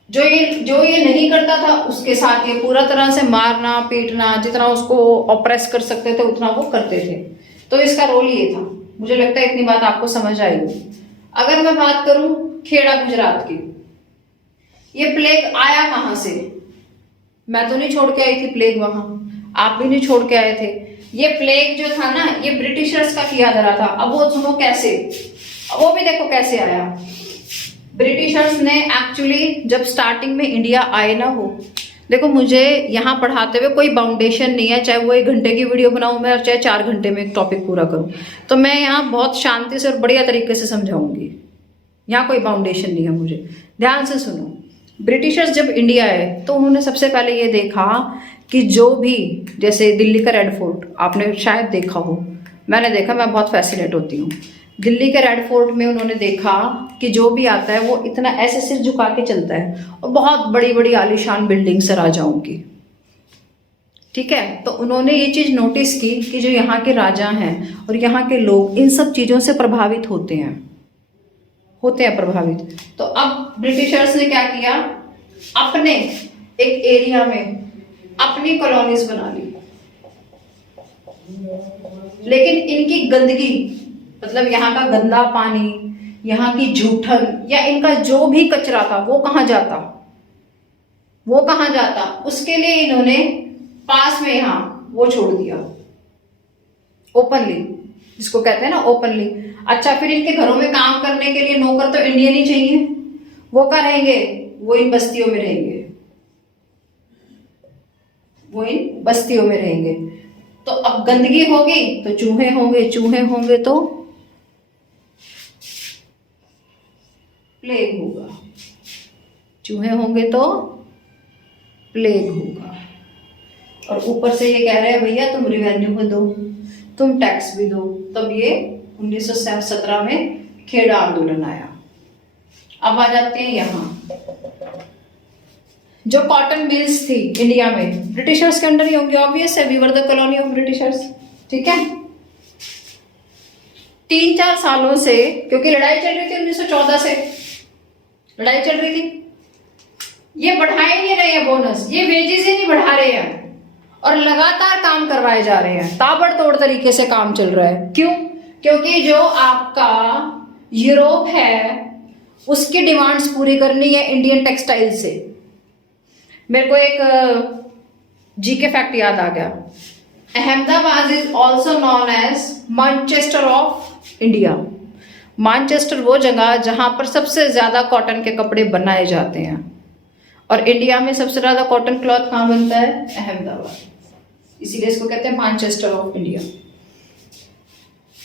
जो ये नहीं करता था उसके साथ ये पूरा तरह से मारना पीटना, जितना उसको ऑप्रेस कर सकते थे उतना वो करते थे। तो इसका रोल ये था। मुझे लगता है इतनी बात आपको समझ आएगी। अगर मैं बात करूं खेड़ा गुजरात की, ये प्लेग आया कहां से? मैं तो नहीं छोड़ के आई थी प्लेग वहां, आप भी नहीं छोड़ के आए थे। ये प्लेग जो था ना, ये ब्रिटिशर्स का किया जा रहा था। अब वो सुनो कैसे, वो भी देखो कैसे आया। ब्रिटिशर्स ने एक्चुअली जब स्टार्टिंग में इंडिया आए ना, वो देखो मुझे यहाँ पढ़ाते हुए कोई बाउंडेशन नहीं है, चाहे वो 1 घंटे की वीडियो बनाऊं मैं, और चाहे 4 घंटे में एक टॉपिक पूरा करूं, तो मैं यहाँ बहुत शांति से और बढ़िया तरीके से समझाऊंगी। यहाँ कोई बाउंडेशन नहीं है मुझे। ध्यान से सुनो। ब्रिटिशर्स जब इंडिया आए तो उन्होंने सबसे पहले ये देखा कि जो भी, जैसे दिल्ली का रेड फोर्ट आपने शायद देखा हो, मैंने देखा, मैं बहुत फैसिनेट होती हूँ। दिल्ली के रेड फोर्ट में उन्होंने देखा कि जो भी आता है वो इतना ऐसे सिर झुका के चलता है, और बहुत बड़ी बड़ी आलीशान बिल्डिंग्स है राजाओं की। ठीक है, तो उन्होंने ये चीज नोटिस की कि जो यहाँ के राजा हैं और यहाँ के लोग इन सब चीजों से प्रभावित होते हैं प्रभावित। तो अब ब्रिटिशर्स ने क्या किया, अपने एक एरिया में अपनी कॉलोनीज बना ली। लेकिन इनकी गंदगी, मतलब यहाँ का गंदा पानी, यहाँ की जूठन, या इनका जो भी कचरा था वो कहाँ जाता, उसके लिए इन्होंने पास में यहाँ वो छोड़ दिया ओपनली, जिसको कहते हैं ना ओपनली। अच्छा, फिर इनके घरों में काम करने के लिए नौकर तो इंडियन ही चाहिए, वो कहाँ रहेंगे? वो इन बस्तियों में रहेंगे। तो अब गंदगी होगी तो चूहे होंगे तो प्लेग होगा, चूहे होंगे तो प्लेग होगा। और ऊपर से ये कह रहे हैं भैया तुम रिवेन्यू भी दो, तुम टैक्स भी दो। तब ये 1917 में खेड़ा आंदोलन आया। अब आ जाते हैं यहाँ, जो कॉटन मिल्स थी इंडिया में, ब्रिटिशर्स के अंडर ही होंगे, ऑब्वियस है, we were the colony of Britishers. ठीक है, 3-4 सालों से, क्योंकि लड़ाई चल रही थी 1914 से, लड़ाई चल रही थी, ये बढ़ाए नहीं रहे हैं बोनस, ये वेजेस ही नहीं बढ़ा रहे हैं, और लगातार काम करवाए जा रहे हैं, ताबड़तोड़ तरीके से काम चल रहा है। क्यों? क्योंकि जो आपका यूरोप है उसकी डिमांड्स पूरी करनी है इंडियन टेक्सटाइल से। मेरे को एक जीके फैक्ट याद आ गया, Ahmedabad is also known as Manchester of India. Manchester वो जगह जहां पर सबसे ज्यादा कॉटन के कपड़े बनाए जाते हैं, और इंडिया में सबसे ज्यादा कॉटन क्लॉथ कहाँ बनता है? अहमदाबाद, इसीलिए इसको कहते हैं मैनचेस्टर ऑफ इंडिया।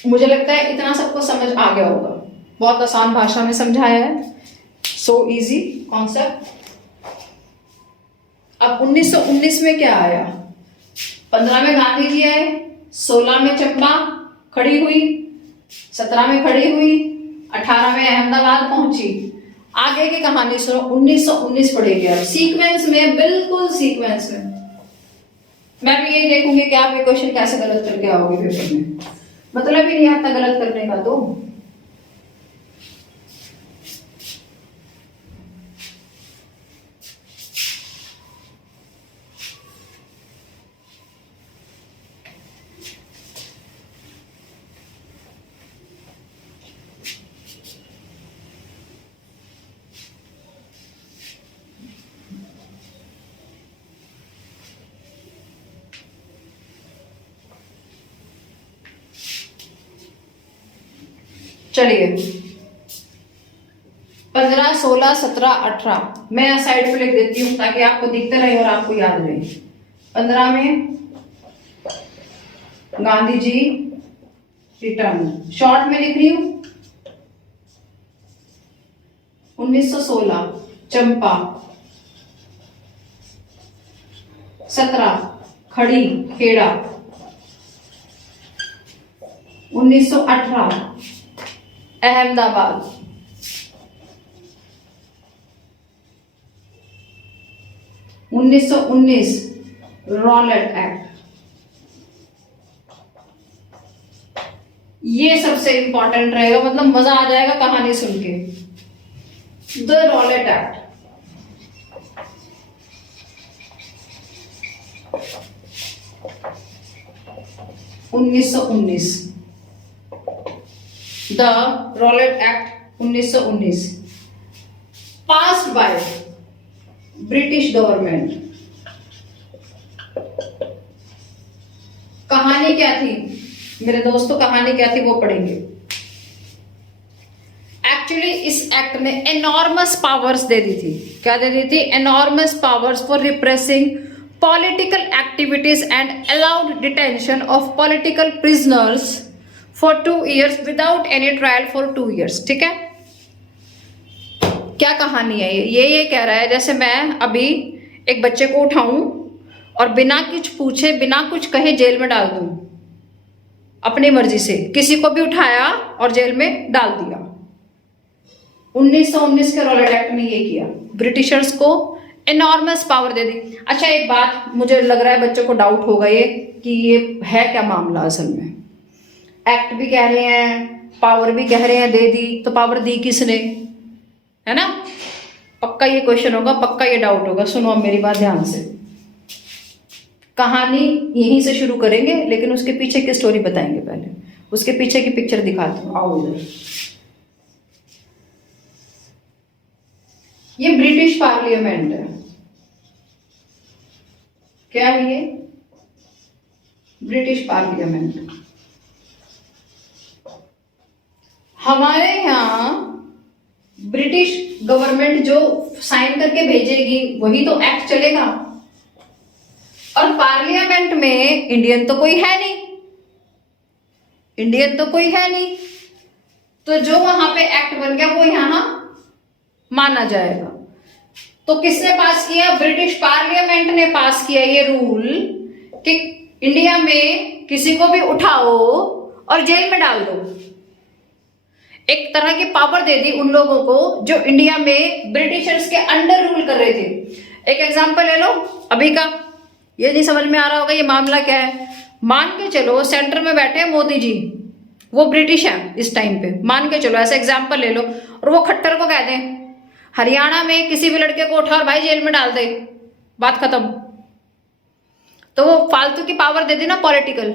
मुझे लगता है इतना सबको समझ आ गया होगा, बहुत आसान भाषा में समझाया है, सो इजी कॉन्सेप्ट। अब 1919 में क्या आया? 15 में गांधी जी आए, 16 में चंपा खड़ी हुई, 17 में खड़ी हुई, 18 में अहमदाबाद पहुंची। आगे की कहानी सुनो, 1919 पढ़ेगी आप सीक्वेंस में, बिल्कुल सीक्वेंस में। मैं भी यही देखूंगी कि आप ये क्वेश्चन कैसे गलत करके आओगे पेपर में, मतलब ही नहीं आता गलत करने का। तो चलिए, 15, 16, 17, 18 मैं साइड पे लिख देती हूँ ताकि आपको दिखते रहे और आपको याद रहे। 15 में गांधी जी रिटर्न, शॉर्ट में लिख रही हूं। 1916 चंपा, 17 खड़ी खेड़ा, 1918 अहमदाबाद, 1919 रॉलेट एक्ट। ये सबसे इंपॉर्टेंट रहेगा, मतलब मजा आ जाएगा कहानी सुन के। The Rowlatt act, (1919) the Rowlatt act 1919 passed by British government. कहानी क्या थी मेरे दोस्तों, कहानी क्या थी वो पढ़ेंगे। एक्चुअली इस एक्ट ने एनॉर्मस पावर्स दे दी थी। क्या दे दी थी? Enormous powers for repressing political activities and allowed detention of political prisoners for 2 years without any trial for 2 years। ठीक है, क्या कहानी है ये कह रहा है जैसे मैं अभी एक बच्चे को उठाऊं और बिना कुछ पूछे बिना कुछ कहे जेल में डाल दूं, अपनी मर्जी से किसी को भी उठाया और जेल में डाल दिया। 1919 के रॉलेट एक्ट ने ये किया, ब्रिटिशर्स को एनॉर्मस पावर दे दी। अच्छा एक बात मुझे लग रहा है बच्चों को डाउट होगा ये कि ये है क्या मामला असल में। एक्ट भी कह रहे हैं, पावर भी कह रहे हैं दे दी, तो पावर दी किसने, है ना? पक्का ये क्वेश्चन होगा, पक्का ये डाउट होगा। सुनो अब मेरी बात ध्यान से, कहानी यहीं से शुरू करेंगे लेकिन उसके पीछे की स्टोरी बताएंगे। पहले उसके पीछे की पिक्चर दिखाती हूँ, आओ उधर। ये ब्रिटिश पार्लियामेंट है। क्या है ये? British parliament. हमारे यहाँ ब्रिटिश गवर्नमेंट जो साइन करके भेजेगी वही तो एक्ट चलेगा, और पार्लियामेंट में इंडियन तो कोई है नहीं, इंडियन तो कोई है नहीं, तो जो वहां पे एक्ट बन गया वो यहां माना जाएगा। तो किसने पास किया? ब्रिटिश पार्लियामेंट ने पास किया ये रूल कि इंडिया में किसी को भी उठाओ और जेल में डाल दो। एक तरह की पावर दे दी उन लोगों को जो इंडिया में ब्रिटिशर्स के अंडर रूल कर रहे थे। एक एग्जांपल ले लो अभी का, ये नहीं समझ में आ रहा होगा ये मामला क्या है। मान के चलो सेंटर में बैठे हैं मोदी जी, वो ब्रिटिश है इस टाइम पे, मान के चलो ऐसा एग्जांपल ले लो, और वो खट्टर को कह दें हरियाणा में किसी भी लड़के को उठा और भाई जेल में डाल दे, बात खत्म। तो वो फालतू की पावर दे दी ना, पॉलिटिकल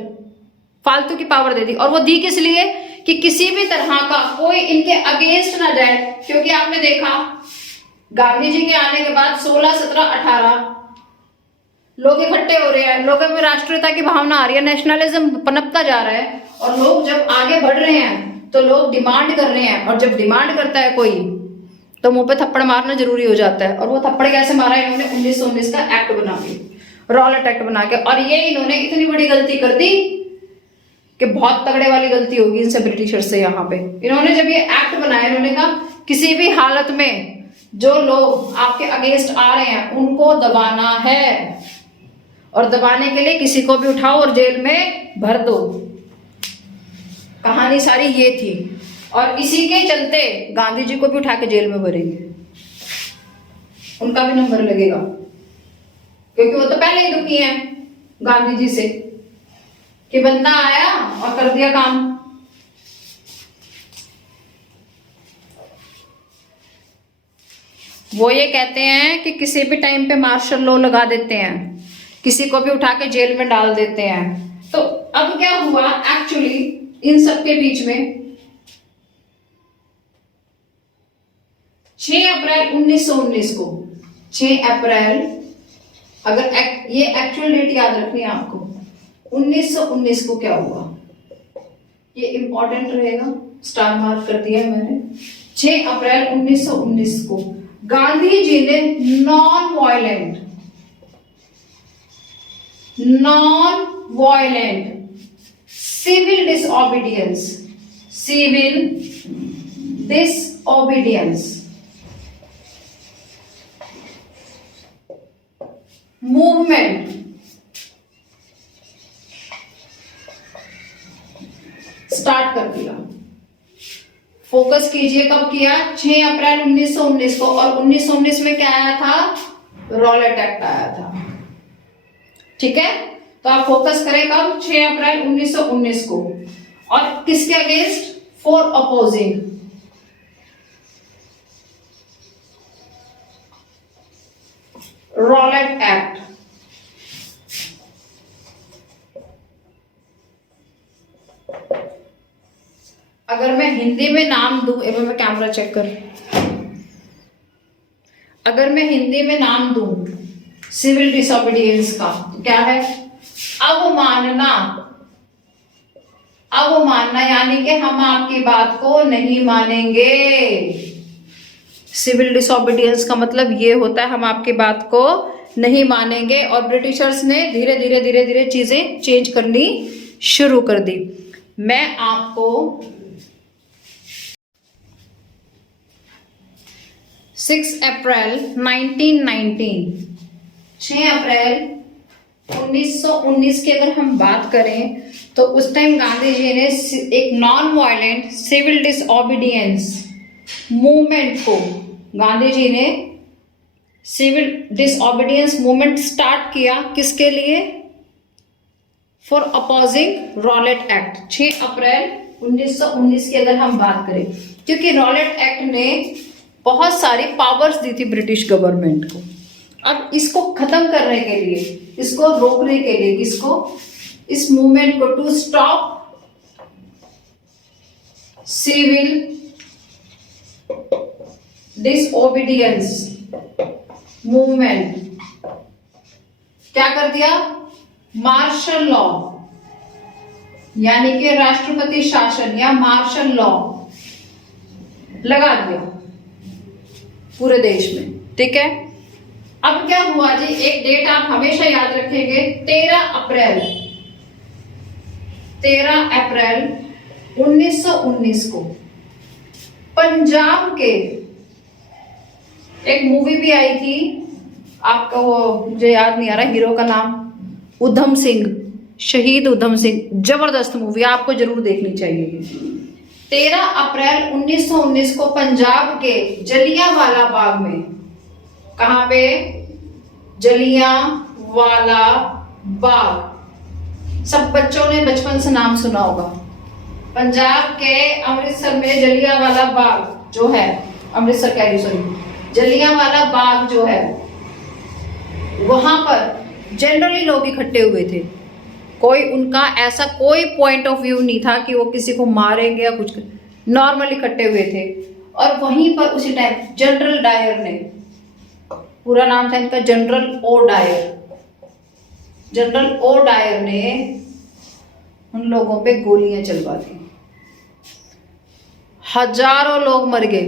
फालतू की पावर दे दी। और वो दी किस लिए? कि किसी भी तरह का कोई इनके अगेंस्ट ना जाए, क्योंकि आपने देखा गांधी जी के आने के बाद 16, 17, 18 लोग इकट्ठे हो रहे हैं, लोगों में राष्ट्रीयता की भावना आ रही है, नेशनलिज्म पनपता जा रहा है, और लोग जब आगे बढ़ रहे हैं तो लोग डिमांड कर रहे हैं, और जब डिमांड करता है कोई तो मुंह पे थप्पड़ मारना जरूरी हो जाता है। और वो थप्पड़ कैसे मारा इन्होंने? 1919 का एक्ट बना के, रॉलेट एक्ट बना के। और ये इन्होंने इतनी बड़ी गलती कर दी कि बहुत तगड़े वाली गलती होगी इनसे, ब्रिटिशर्स से। यहाँ पे इन्होंने जब ये एक्ट बनाया, इन्होंने कहा किसी भी हालत में जो लोग आपके अगेंस्ट आ रहे हैं उनको दबाना है, और दबाने के लिए किसी को भी उठाओ और जेल में भर दो। कहानी सारी ये थी, और इसी के चलते गांधी जी को भी उठा के जेल में भरेंगे, उनका भी नंबर लगेगा, क्योंकि वो तो पहले ही दुखी हैं गांधी जी से कि बंदा आया और कर दिया काम। वो ये कहते हैं कि किसी भी टाइम पे मार्शल लॉ लगा देते हैं, किसी को भी उठा के जेल में डाल देते हैं। तो अब क्या हुआ एक्चुअली इन सब के बीच में, 6 अप्रैल 1919 को, 6 अप्रैल, अगर ये एक्चुअल डेट याद रखनी है आपको, 1919 को क्या हुआ, ये इंपॉर्टेंट रहेगा, स्टार मार्क कर दिया है मैंने। 6 अप्रैल 1919 को गांधी जी ने non violent civil disobedience movement start कर दिया। फोकस कीजिए, कब किया? 6 अप्रैल 1919 को। और 1919 में क्या आया था? रॉलेट एक्ट आया था। ठीक है, तो आप फोकस करें कब? 6 अप्रैल 1919 को। और किसके against? For opposing Rowlatt act. अगर मैं हिंदी में नाम दूं, एक बार मैं कैमरा चेक कर, अगर मैं हिंदी में नाम दूं सिविल डिसोबीडियंस का, तो क्या है? अवमानना। यानी कि हम आपकी बात को नहीं मानेंगे। सिविल डिसोबीडियंस का मतलब ये होता है हम आपकी बात को नहीं मानेंगे। और ब्रिटिशर्स ने धीरे धीरे चीजें चेंज करनी शुरू कर दी। मैं आपको 6 अप्रैल 1919, 6 अप्रैल 1919 की अगर हम बात करें तो उस टाइम गांधी जी ने एक non violent civil disobedience movement को, गांधी जी ने सिविल डिसओबीडियंस मूवमेंट स्टार्ट किया। किसके लिए? For opposing Rowlatt act. 6 अप्रैल 1919 की अगर हम बात करें, क्योंकि रॉलेट एक्ट ने बहुत सारी पावर्स दी थी ब्रिटिश गवर्नमेंट को। अब इसको खत्म करने के लिए, इसको रोकने के लिए, किसको? इस मूवमेंट को, to stop civil disobedience movement, क्या कर दिया? मार्शल लॉ, यानी कि राष्ट्रपति शासन या मार्शल लॉ लगा दिया पूरे देश में। ठीक है, अब क्या हुआ जी? एक डेट आप हमेशा याद रखेंगे, 13 अप्रैल 1919 को पंजाब के, एक मूवी भी आई थी, आपका वो मुझे याद नहीं आ रहा हीरो का नाम, उधम सिंह, शहीद उधम सिंह। जबरदस्त मूवी, आपको जरूर देखनी चाहिए। 13 अप्रैल 1919 को पंजाब के जलियांवाला बाग में, कहां पे? जलियांवाला बाग। सब बच्चों ने बचपन से नाम सुना होगा। पंजाब के अमृतसर में जलियांवाला बाग जो है, अमृतसर कह रही, सॉरी, जलियांवाला बाग जो है, वहां पर जनरली लोग इकट्ठे हुए थे। कोई उनका ऐसा कोई पॉइंट ऑफ व्यू नहीं था कि वो किसी को मारेंगे या कुछ, नॉर्मल इकट्ठे हुए थे। और वहीं पर उसी टाइम जनरल डायर ने, पूरा नाम था इनका General O Dyer, General O Dyer ने उन लोगों पे गोलियां चलवा दी। हजारों लोग मर गए,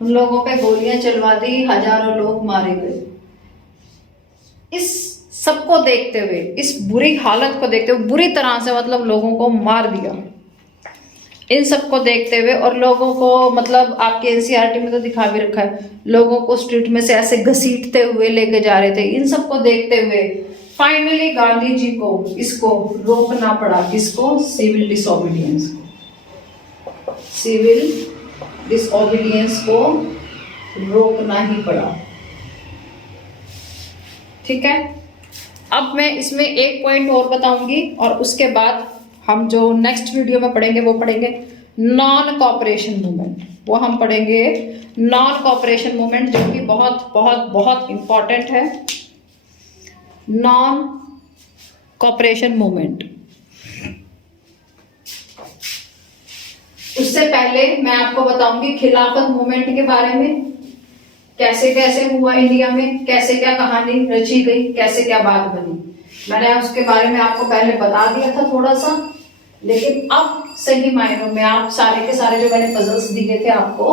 उन लोगों पे गोलियां चलवा दी, हजारों लोग मारे गए। इस सबको देखते हुए, इस बुरी हालत को देखते हुए, बुरी तरह से मतलब लोगों को मार दिया। इन सबको देखते हुए और लोगों को, मतलब आपके एनसीईआरटी में तो दिखा भी रखा है, लोगों को स्ट्रीट में से ऐसे घसीटते हुए लेके जा रहे थे। इन सबको देखते हुए फाइनली गांधी जी को इसको रोकना पड़ा। किसको? सिविल डिसओबीडियंस को, सिविल डिसओबीडियंस को रोकना ही पड़ा। ठीक है, अब मैं इसमें एक पॉइंट और बताऊंगी और उसके बाद हम जो नेक्स्ट वीडियो में पढ़ेंगे वो पढ़ेंगे नॉन कॉपरेशन मूवमेंट। वो हम पढ़ेंगे नॉन कॉपरेशन मूवमेंट, जो कि बहुत बहुत बहुत इंपॉर्टेंट है। Non cooperation movement. उससे पहले मैं आपको बताऊंगी खिलाफत मूवमेंट के बारे में, कैसे कैसे हुआ इंडिया में, कैसे क्या कहानी रची गई, कैसे क्या बात बनी। मैंने उसके बारे में आपको पहले बता दिया था थोड़ा सा, लेकिन अब सही मायनों में आप सारे के सारे जो मैंने पजल्स दिए थे आपको,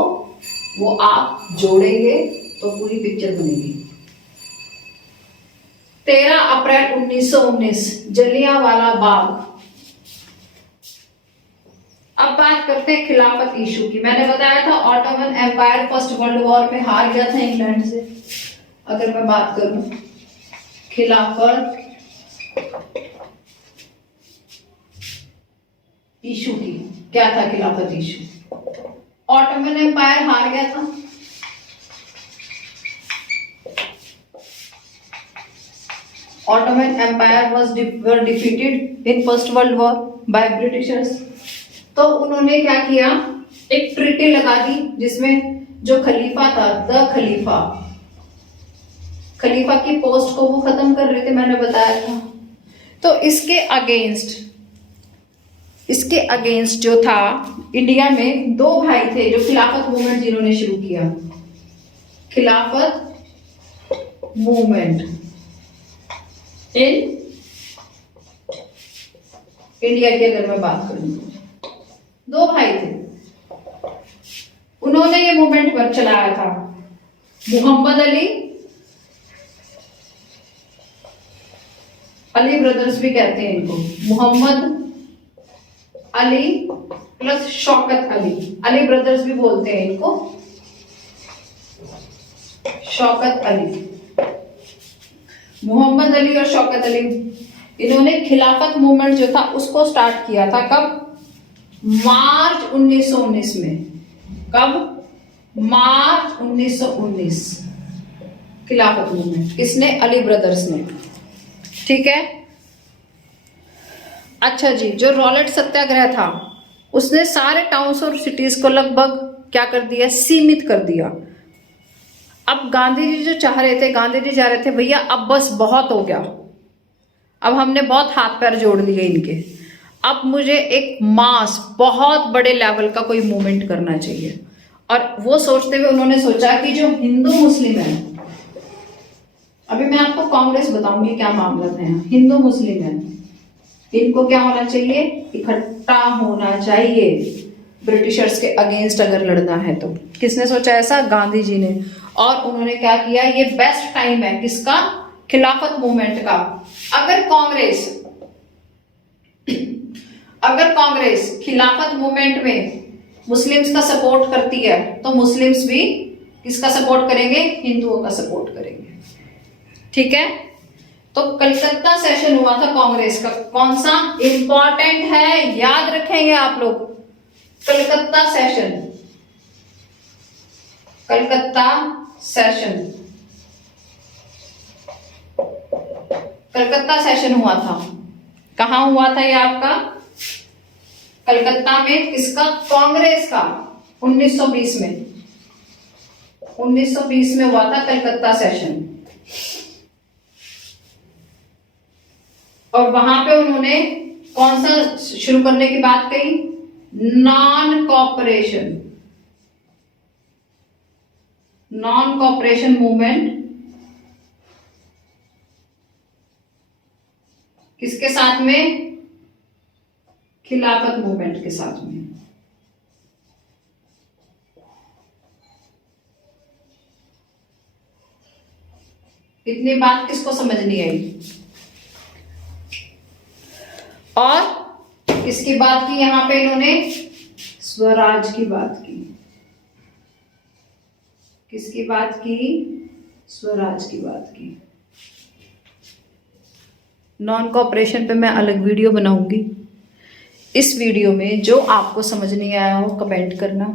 वो आप जोड़ेंगे तो पूरी पिक्चर बनेगी। 13 अप्रैल 1919 जलियांवाला बाग। अब बात करते हैं खिलाफत इशू की। मैंने बताया था Ottoman Empire first world war में हार गया था इंग्लैंड से। अगर मैं बात करूं खिलाफत इशू की, क्या था खिलाफत इशू? ऑटोमन एम्पायर हार गया था, Ottoman Empire were defeated in first world war by Britishers. तो उन्होंने क्या किया, एक ट्रीटी लगा दी जिसमें जो खलीफा था, द खलीफा की पोस्ट को वो खत्म कर रहे थे, मैंने बताया था। तो इसके अगेंस्ट जो था, इंडिया में दो भाई थे जो खिलाफत मूवमेंट जिन्होंने शुरू किया। खिलाफत मूवमेंट इन इंडिया की अगर मैं बात करूं तो दो भाई थे, उन्होंने ये मूवमेंट पर चलाया था। मोहम्मद अली ब्रदर्स भी कहते हैं इनको, मोहम्मद अली प्लस शौकत अली ब्रदर्स भी बोलते हैं इनको, शौकत अली, मोहम्मद अली और शौकत अली, इन्होंने खिलाफत मूवमेंट जो था उसको स्टार्ट किया था। कब? मार्च 1919 में। कब? मार्च 1919 खिलाफत मूवमेंट किसने? अली ब्रदर्स ने। ठीक है। अच्छा जी, जो रॉलेट सत्याग्रह था उसने सारे टाउन्स और सिटीज को लगभग क्या कर दिया? सीमित कर दिया। अब गांधी जी जो चाह रहे थे, गांधी जी चाह रहे थे भैया अब बस बहुत हो गया, अब हमने बहुत हाथ पैर जोड़ लिए इनके, अब मुझे एक मास बहुत बड़े लेवल का कोई मूवमेंट करना चाहिए। और वो सोचते हुए उन्होंने सोचा कि जो हिंदू मुस्लिम है, अभी मैं आपको कांग्रेस बताऊंगी क्या मामला था यहाँ, हिंदू मुस्लिम है, इनको क्या होना चाहिए? इकट्ठा होना चाहिए ब्रिटिशर्स के अगेंस्ट अगर लड़ना है तो। किसने सोचा ऐसा? गांधी जी ने। और उन्होंने क्या किया, ये बेस्ट टाइम है किसका? खिलाफत मूवमेंट का। अगर कांग्रेस खिलाफत मूवमेंट में मुस्लिम्स का सपोर्ट करती है तो मुस्लिम्स भी किसका सपोर्ट करेंगे? हिंदुओं का सपोर्ट करेंगे। ठीक है। तो कलकत्ता सेशन हुआ था कांग्रेस का, कौन सा? इंपॉर्टेंट है, याद रखेंगे आप लोग। Calcutta session, Calcutta session, Calcutta session हुआ था। कहां हुआ था ये आपका? कलकत्ता में। किसका? कांग्रेस का। 1920 में, 1920 में हुआ था कलकत्ता सेशन। और वहां पे उन्होंने कौन सा शुरू करने की बात कही? Non cooperation movement. किसके साथ में? खिलाफत मूवमेंट के साथ में। इतनी बात किसको समझ नहीं आई? और किसकी बात की यहां पे इन्होंने? स्वराज की बात की। किसकी बात की? स्वराज की बात की। नॉन कॉपरेशन पे मैं अलग वीडियो बनाऊंगी। इस वीडियो में जो आपको समझ नहीं आया हो कमेंट करना।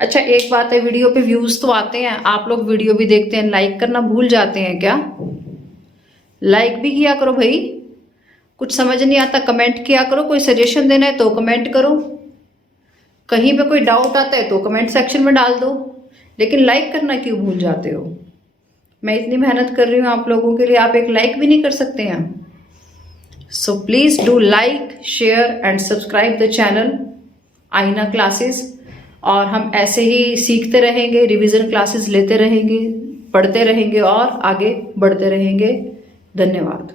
अच्छा एक बात है, वीडियो पे व्यूज तो आते हैं, आप लोग वीडियो भी देखते हैं, लाइक करना भूल जाते हैं क्या? लाइक भी किया करो भाई। कुछ समझ नहीं आता कमेंट किया करो, कोई सजेशन देना है तो कमेंट करो, कहीं पे कोई डाउट आता है तो कमेंट सेक्शन में डाल दो, लेकिन लाइक करना क्यों भूल जाते हो? मैं इतनी मेहनत कर रही हूँ आप लोगों के लिए, आप एक लाइक भी नहीं कर सकते हैं? So please do like, share and subscribe the channel आईना क्लासेस। और हम ऐसे ही सीखते रहेंगे, रिवीजन क्लासेस लेते रहेंगे, पढ़ते रहेंगे और आगे बढ़ते रहेंगे। धन्यवाद।